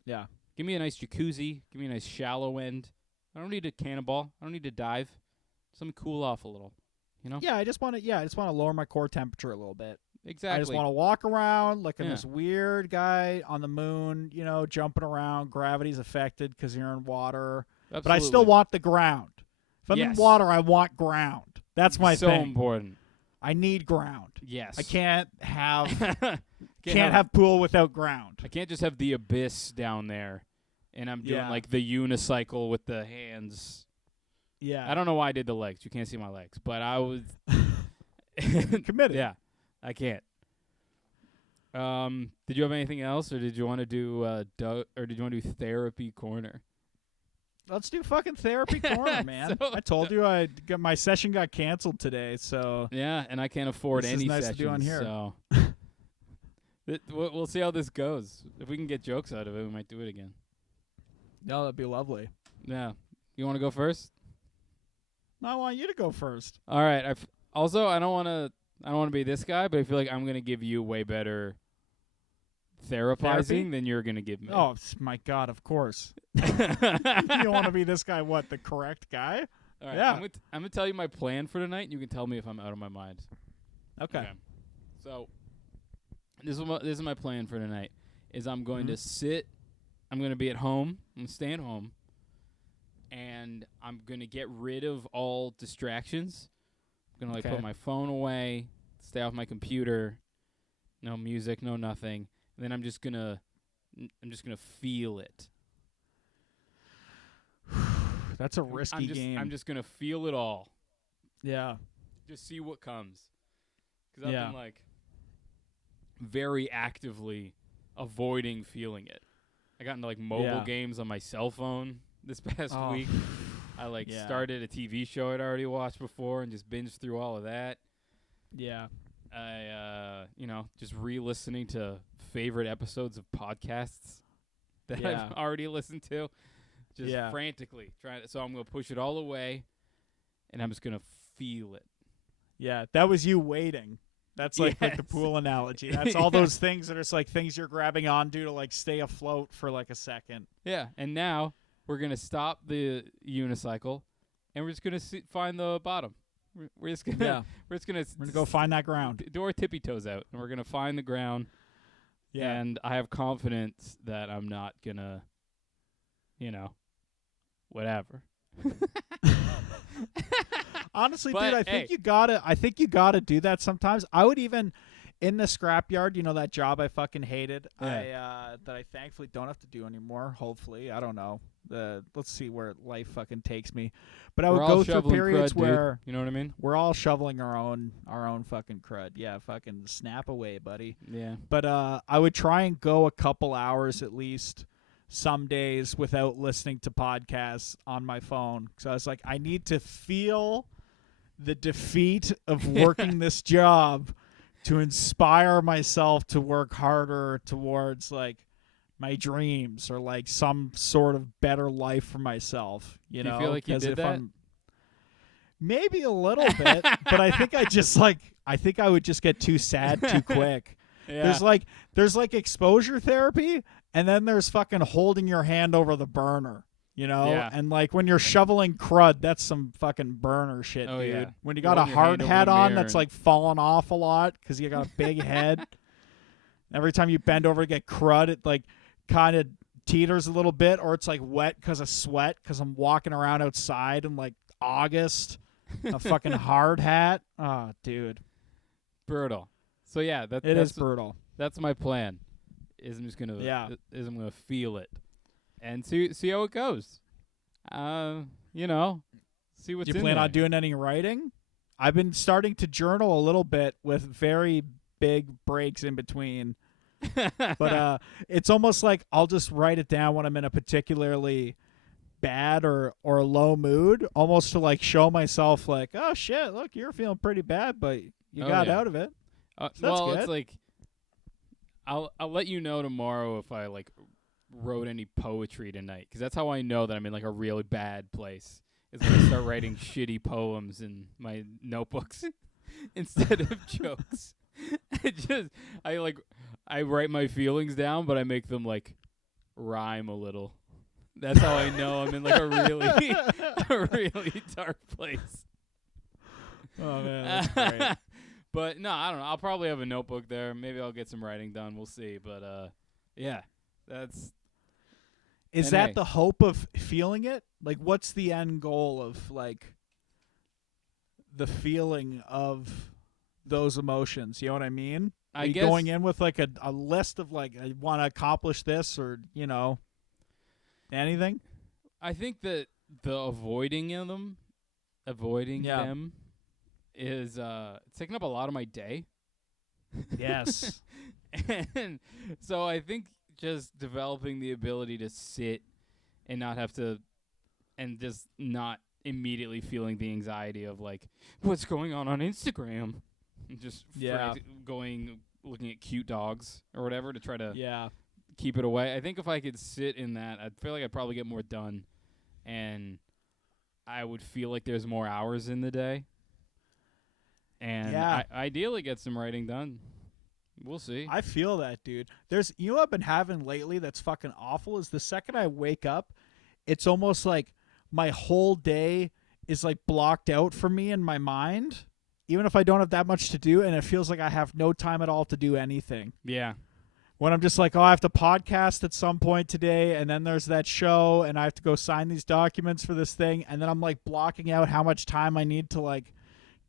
Yeah. Give me a nice jacuzzi. Give me a nice shallow end. I don't need a cannonball. I don't need to dive. Just let me cool off a little. You know? Yeah, I just want to lower my core temperature a little bit. Exactly. I just want to walk around like I'm Yeah. this weird guy on the moon, you know, jumping around. Gravity's affected because you're in water. But I still want the ground. If I'm in Yes. water, I want ground. That's my so thing. important. I need ground. Yes. I can't have can't have pool without ground. I can't just have the abyss down there, and I'm doing Yeah. like the unicycle with the hands. Yeah. I don't know why I did the legs. You can't see my legs, but I was Committed. Yeah, I can't. Did you have anything else, or did you want to do therapy corner? Let's do fucking therapy corner, man. So- I told you my session got canceled today, so Yeah, and I can't afford This is any nice to sessions. do on here. So we'll see how this goes. If we can get jokes out of it, we might do it again. no, that'd be lovely. Yeah, you want to go first? No, I want you to go first. All right. Also, I don't want to be this guy, but I feel like I'm gonna give you way better therapizing Therapy? than you're gonna give me. Oh my God, of course. You want to be this guy? What, the correct guy? All right. Yeah. I'm gonna tell you my plan for tonight, and you can tell me if I'm out of my mind. Okay. So this is my plan for tonight. Is I'm going Mm-hmm. to sit. I'm gonna be at home. I'm staying home, and I'm gonna get rid of all distractions. I'm gonna Okay. put my phone away, stay off my computer, no music, no nothing, and then I'm just gonna feel it. That's a risky game. I'm just gonna feel it all. yeah. Just see what comes. Because I've Yeah. been like very actively avoiding feeling it. I got into like mobile Yeah. games on my cell phone this past Oh. week. I like Yeah. started a TV show I'd already watched before and just binged through all of that. Yeah. I just re-listening to favorite episodes of podcasts that Yeah. I've already listened to. Just Yeah. frantically trying. So I'm gonna push it all away, and I'm just gonna feel it. Yeah. That was you waiting. That's like the Yes. pool analogy. That's all those things that are just like things you're grabbing onto to like stay afloat for like a second. Yeah, and now we're gonna stop the unicycle, and we're just gonna find the bottom. We're just gonna Yeah. we're just gonna We're gonna go find that ground. do our tippy toes out, and we're gonna find the ground. Yeah. And I have confidence that I'm not gonna, whatever. Honestly, But, dude, I think you gotta do that sometimes. I would even, in the scrapyard, you know, that job I fucking hated, Yeah. that I thankfully don't have to do anymore. Hopefully, I don't know. Let's see where life fucking takes me. But I would We're all go through shoveling periods crud, dude. where You know what I mean? we're all shoveling our own fucking crud. Yeah, fucking snap away, buddy. Yeah. But I would try and go a couple hours at least some days without listening to podcasts on my phone. So I was like, I need to feel the defeat of working this job to inspire myself to work harder towards like my dreams or like some sort of better life for myself. You Do you know, feel like you 'Cause did if that? maybe a little bit, but I think I would just get too sad too quick. Yeah. There's like exposure therapy, and then there's fucking holding your hand over the burner, you know? Yeah. And like when you're shoveling crud, that's some fucking burner shit, Oh, dude. yeah. When you got a Holding your hard hand over hat the on mirror that's and- like falling off a lot because you got a big head. Every time you bend over to get crud, it like kind of teeters a little bit, or it's like wet because of sweat because I'm walking around outside in like August. A fucking hard hat. Oh, dude. Brutal. So yeah, It that's is brutal. that's my plan. Is I'm just gonna I'm gonna feel it and see how it goes. You know, see what's Do you in plan there. on doing any writing? I've been starting to journal a little bit with very big breaks in between. But it's almost like I'll just write it down when I'm in a particularly bad or low mood, almost to like show myself like, oh shit, look, you're feeling pretty bad, but you got yeah. out of it. So that's well, good. it's like I'll let you know tomorrow if I like wrote any poetry tonight, because that's how I know that I'm in like a really bad place. Is when I start writing shitty poems in my notebooks instead of jokes. I write my feelings down, but I make them like rhyme a little. That's how I know I'm in like a really dark place. Oh man, that's great. But no, I don't know. I'll probably have a notebook there. Maybe I'll get some writing done. We'll see. But yeah, that's. Is And that hey. the hope of feeling it? Like, what's the end goal of like the feeling of those emotions? You know what I mean? I Are you guess going in with like a list of like, I want to accomplish this, or you know, anything? I think that the avoiding them Yeah. is it's taking up a lot of my day. Yes. And so I think just developing the ability to sit and not have to, and just not immediately feeling the anxiety of like what's going on Instagram, and just Yeah. looking at cute dogs or whatever to try to Yeah. keep it away. I think if I could sit in that, I'd feel like I'd probably get more done, and I would feel like there's more hours in the day, and Yeah. I ideally get some writing done. We'll see. I feel that, dude. There's, you know what I've been having lately that's fucking awful is the second I wake up, it's almost like my whole day is like blocked out for me in my mind, even if I don't have that much to do, and it feels like I have no time at all to do anything. Yeah. When I'm just like, oh, I have to podcast at some point today, and then there's that show, and I have to go sign these documents for this thing, and then I'm like blocking out how much time I need to like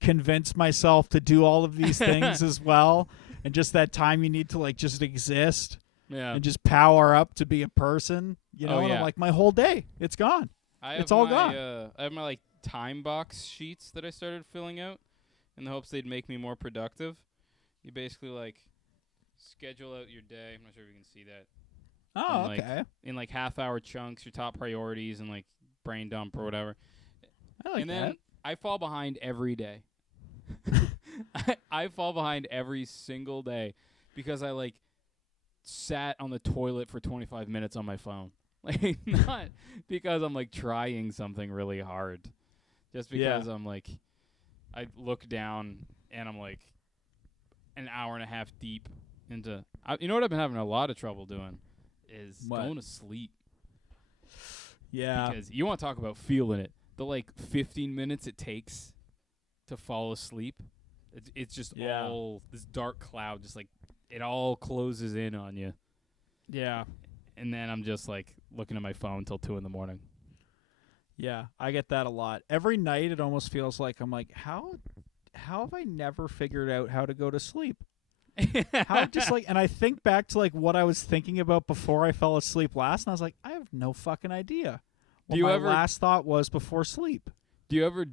convince myself to do all of these things as well, and just that time you need to like just exist Yeah. and just power up to be a person, you know. Oh, And yeah. I'm like, my whole day, it's gone. It's all gone. I have my like time box sheets that I started filling out in the hopes they'd make me more productive. You basically like schedule out your day. I'm not sure if you can see that. Oh, like, okay. In like half-hour chunks, your top priorities, and like brain dump or whatever. I like and that. then I fall behind every day. I fall behind every single day because I like sat on the toilet for 25 minutes on my phone. Like, not because I'm like trying something really hard, just because I'm like, I look down and I'm like an hour and a half deep into. You know what I've been having a lot of trouble doing is What? going to sleep. Yeah. Because you want to talk about feeling it. The like 15 minutes it takes to fall asleep, it's just Yeah. all this dark cloud, just like it all closes in on you. Yeah. And then I'm just like looking at my phone till 2 a.m. Yeah. I get that a lot. Every night it almost feels like I'm like, how have I never figured out how to go to sleep? How just like, and I think back to like what I was thinking about before I fell asleep last, and I was like, I have no fucking idea what you my ever- last thought was before sleep. Do you ever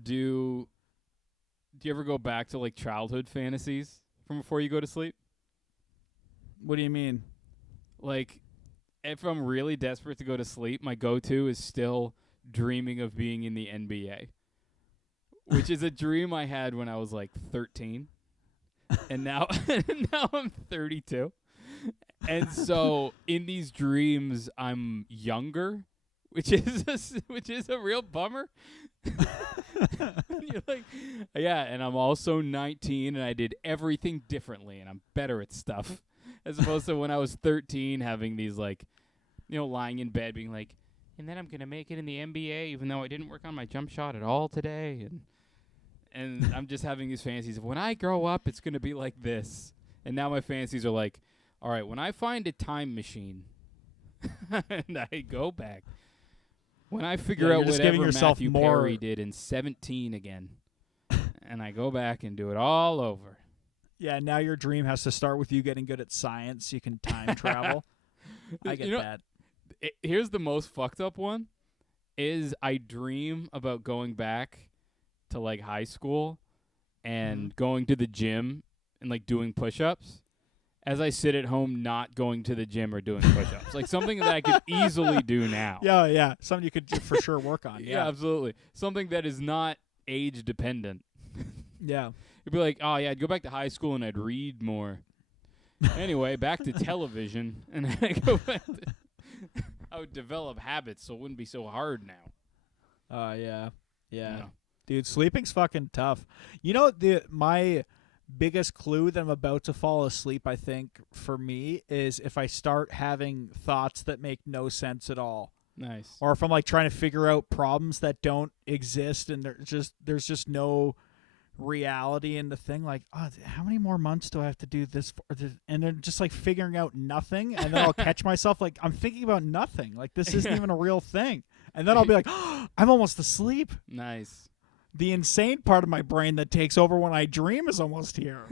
go back to like childhood fantasies from before you go to sleep? What do you mean? Like, if I'm really desperate to go to sleep, my go-to is still dreaming of being in the NBA, which is a dream I had when I was like 13, and now I'm 32, and so in these dreams I'm younger, which is a real bummer. You're like, yeah, and I'm also 19, and I did everything differently, and I'm better at stuff, as opposed to when I was 13, having these like, lying in bed, being like, and then I'm gonna make it in the NBA, even though I didn't work on my jump shot at all today, and I'm just having these fantasies of when I grow up, it's gonna be like this, and now my fantasies are like, all right, when I find a time machine, and I go back. When I figure you're out just whatever giving yourself Matthew more- Perry did in 17 again, and I go back and do it all over. Yeah, now your dream has to start with you getting good at science. So you can time travel. I get that. Here's the most fucked up one, is I dream about going back to like high school and going to the gym and like doing push-ups as I sit at home not going to the gym or doing push-ups. Like something that I could easily do now. Yeah. Something you could for sure work on. Yeah, absolutely. Something that is not age dependent. Yeah. It'd be like, oh yeah, I'd go back to high school and I'd read more. Anyway, back to television, and I go back I would develop habits, so it wouldn't be so hard now. Yeah. Yeah. Dude, sleeping's fucking tough. You know, my biggest clue that I'm about to fall asleep, I think, for me, is if I start having thoughts that make no sense at all. Nice. Or if I'm like trying to figure out problems that don't exist and there's just no reality in the thing, like, oh, how many more months do I have to do this for? And then just like figuring out nothing, and then I'll catch myself like I'm thinking about nothing, like this isn't even a real thing, and then I'll be like, oh, I'm almost asleep. Nice. The insane part of my brain that takes over when I dream is almost here.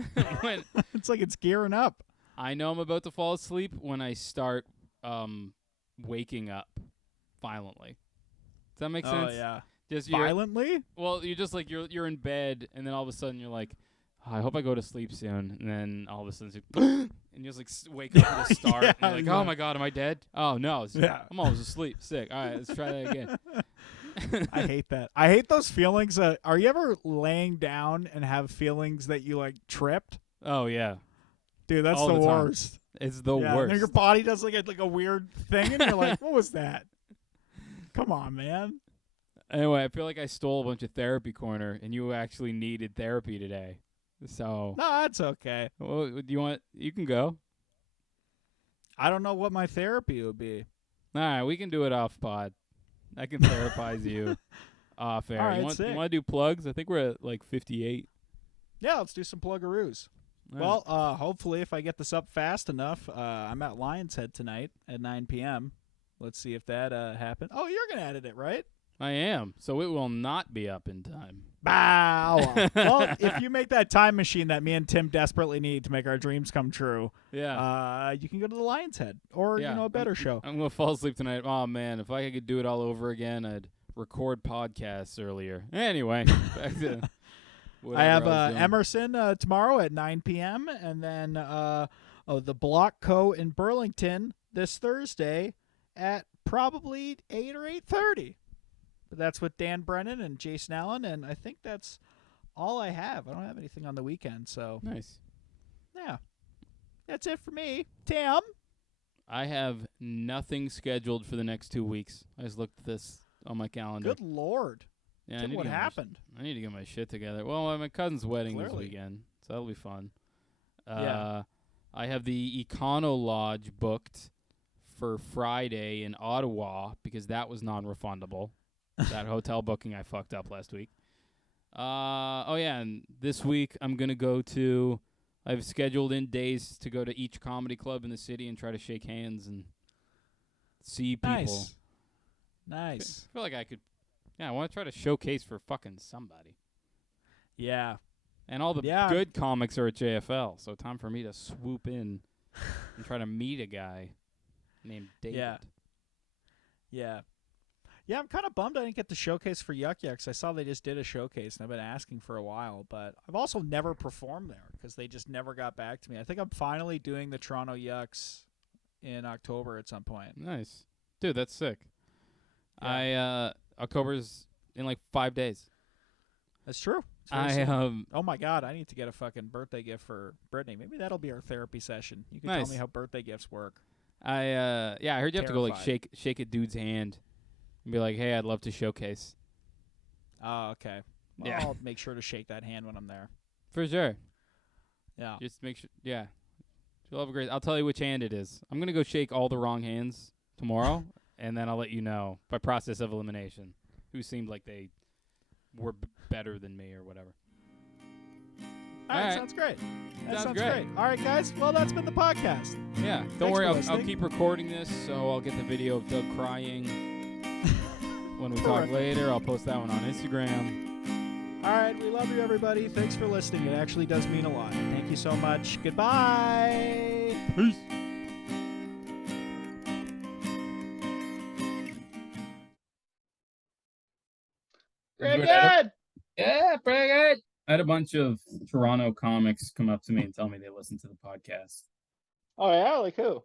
It's like it's gearing up. I know I'm about to fall asleep when I start waking up violently. Does that make sense? Oh yeah. Just Violently? Well, you're just like you're in bed, and then all of a sudden you're like, oh, I hope I go to sleep soon, and then all of a sudden it's like, and you just like wake up at the start, Yeah, and you're like, yeah. oh my god, am I dead? Oh no, Yeah. I'm almost asleep. Sick. All right, let's try that again. I hate that. I hate those feelings. Are you ever laying down and have feelings that you like tripped? Oh yeah, Dude, that's All the the time. worst. it's the Yeah, and worst. then your body does like a weird thing, and you're like, what was that? Come on, man. Anyway, I feel like I stole a bunch of therapy corner, and you actually needed therapy today. So, No, that's okay. well, do you want? You can go. I don't know what my therapy would be. All right, we can do it off pod. I can therapize you off air. All right, you want sick. to do plugs? I think we're at like 58. Yeah, let's do some pluggaroos. All Well, hopefully, if I get this up fast enough, I'm at Lion's Head tonight at 9 p.m. Let's see if that happened. Oh, you're gonna edit it, right? I am. So it will not be up in time. Bow. Well, if you make that time machine that me and Tim desperately need to make our dreams come true, Yeah. you can go to the Lion's Head or Yeah, a better show. I'm going to fall asleep tonight. Oh, man. If I could do it all over again, I'd record podcasts earlier. Anyway, back to whatever I have was doing. Emerson tomorrow at 9 p.m. and then the Block Co. in Burlington this Thursday at probably 8 or 8:30. But that's with Dan Brennan and Jason Allen, and I think that's all I have. I don't have anything on the weekend, so Nice. yeah, that's it for me. Tim? I have nothing scheduled for the next 2 weeks. I just looked at this on my calendar. Good Lord. Yeah, I Tim, need to what get my happened? I need to get my shit together. Well, my cousin's wedding this Clearly. weekend, so that'll be fun. Yeah. I have the Econo Lodge booked for Friday in Ottawa because that was non-refundable. That hotel booking I fucked up last week. Oh yeah, and this week I'm gonna go to. I've scheduled in days to go to each comedy club in the city and try to shake hands and see people. Nice. I feel like I could. Yeah, I want to try to showcase for fucking somebody. Yeah. And all the Yeah. good comics are at JFL, so time for me to swoop in and try to meet a guy named David. Yeah. Yeah, I'm kind of bummed I didn't get the showcase for Yuck Yucks. I saw they just did a showcase, and I've been asking for a while, but I've also never performed there because they just never got back to me. I think I'm finally doing the Toronto Yucks in October at some point. Nice. Dude, that's sick. Yeah. October's in like 5 days. That's true. It's very I soon. Oh my God, I need to get a fucking birthday gift for Brittany. Maybe that'll be our therapy session. You can tell Nice. me how birthday gifts work. I heard you have to go like Terrified. shake a dude's hand and be like, "Hey, I'd love to showcase." Oh, okay. Well, Yeah. I'll make sure to shake that hand when I'm there. For sure. Yeah. Just make sure. Yeah. You'll have a great. I'll tell you which hand it is. I'm gonna go shake all the wrong hands tomorrow, and then I'll let you know by process of elimination who seemed like they were better than me or whatever. All right, Alright. sounds great. That Sounds sounds great. great. All right, guys. Well, that's been the podcast. Yeah. Don't Thanks worry. for I'll listening. keep recording this, so I'll get the video of Doug crying when we talk Horrific. later. I'll post that one on Instagram. All right, we love you, everybody. Thanks for listening. It actually does mean a lot. Thank you so much. Goodbye. Peace. Very Good. I good. Yeah, pretty good. I had a bunch of Toronto comics come up to me and tell me they listened to the podcast. Oh yeah, like who?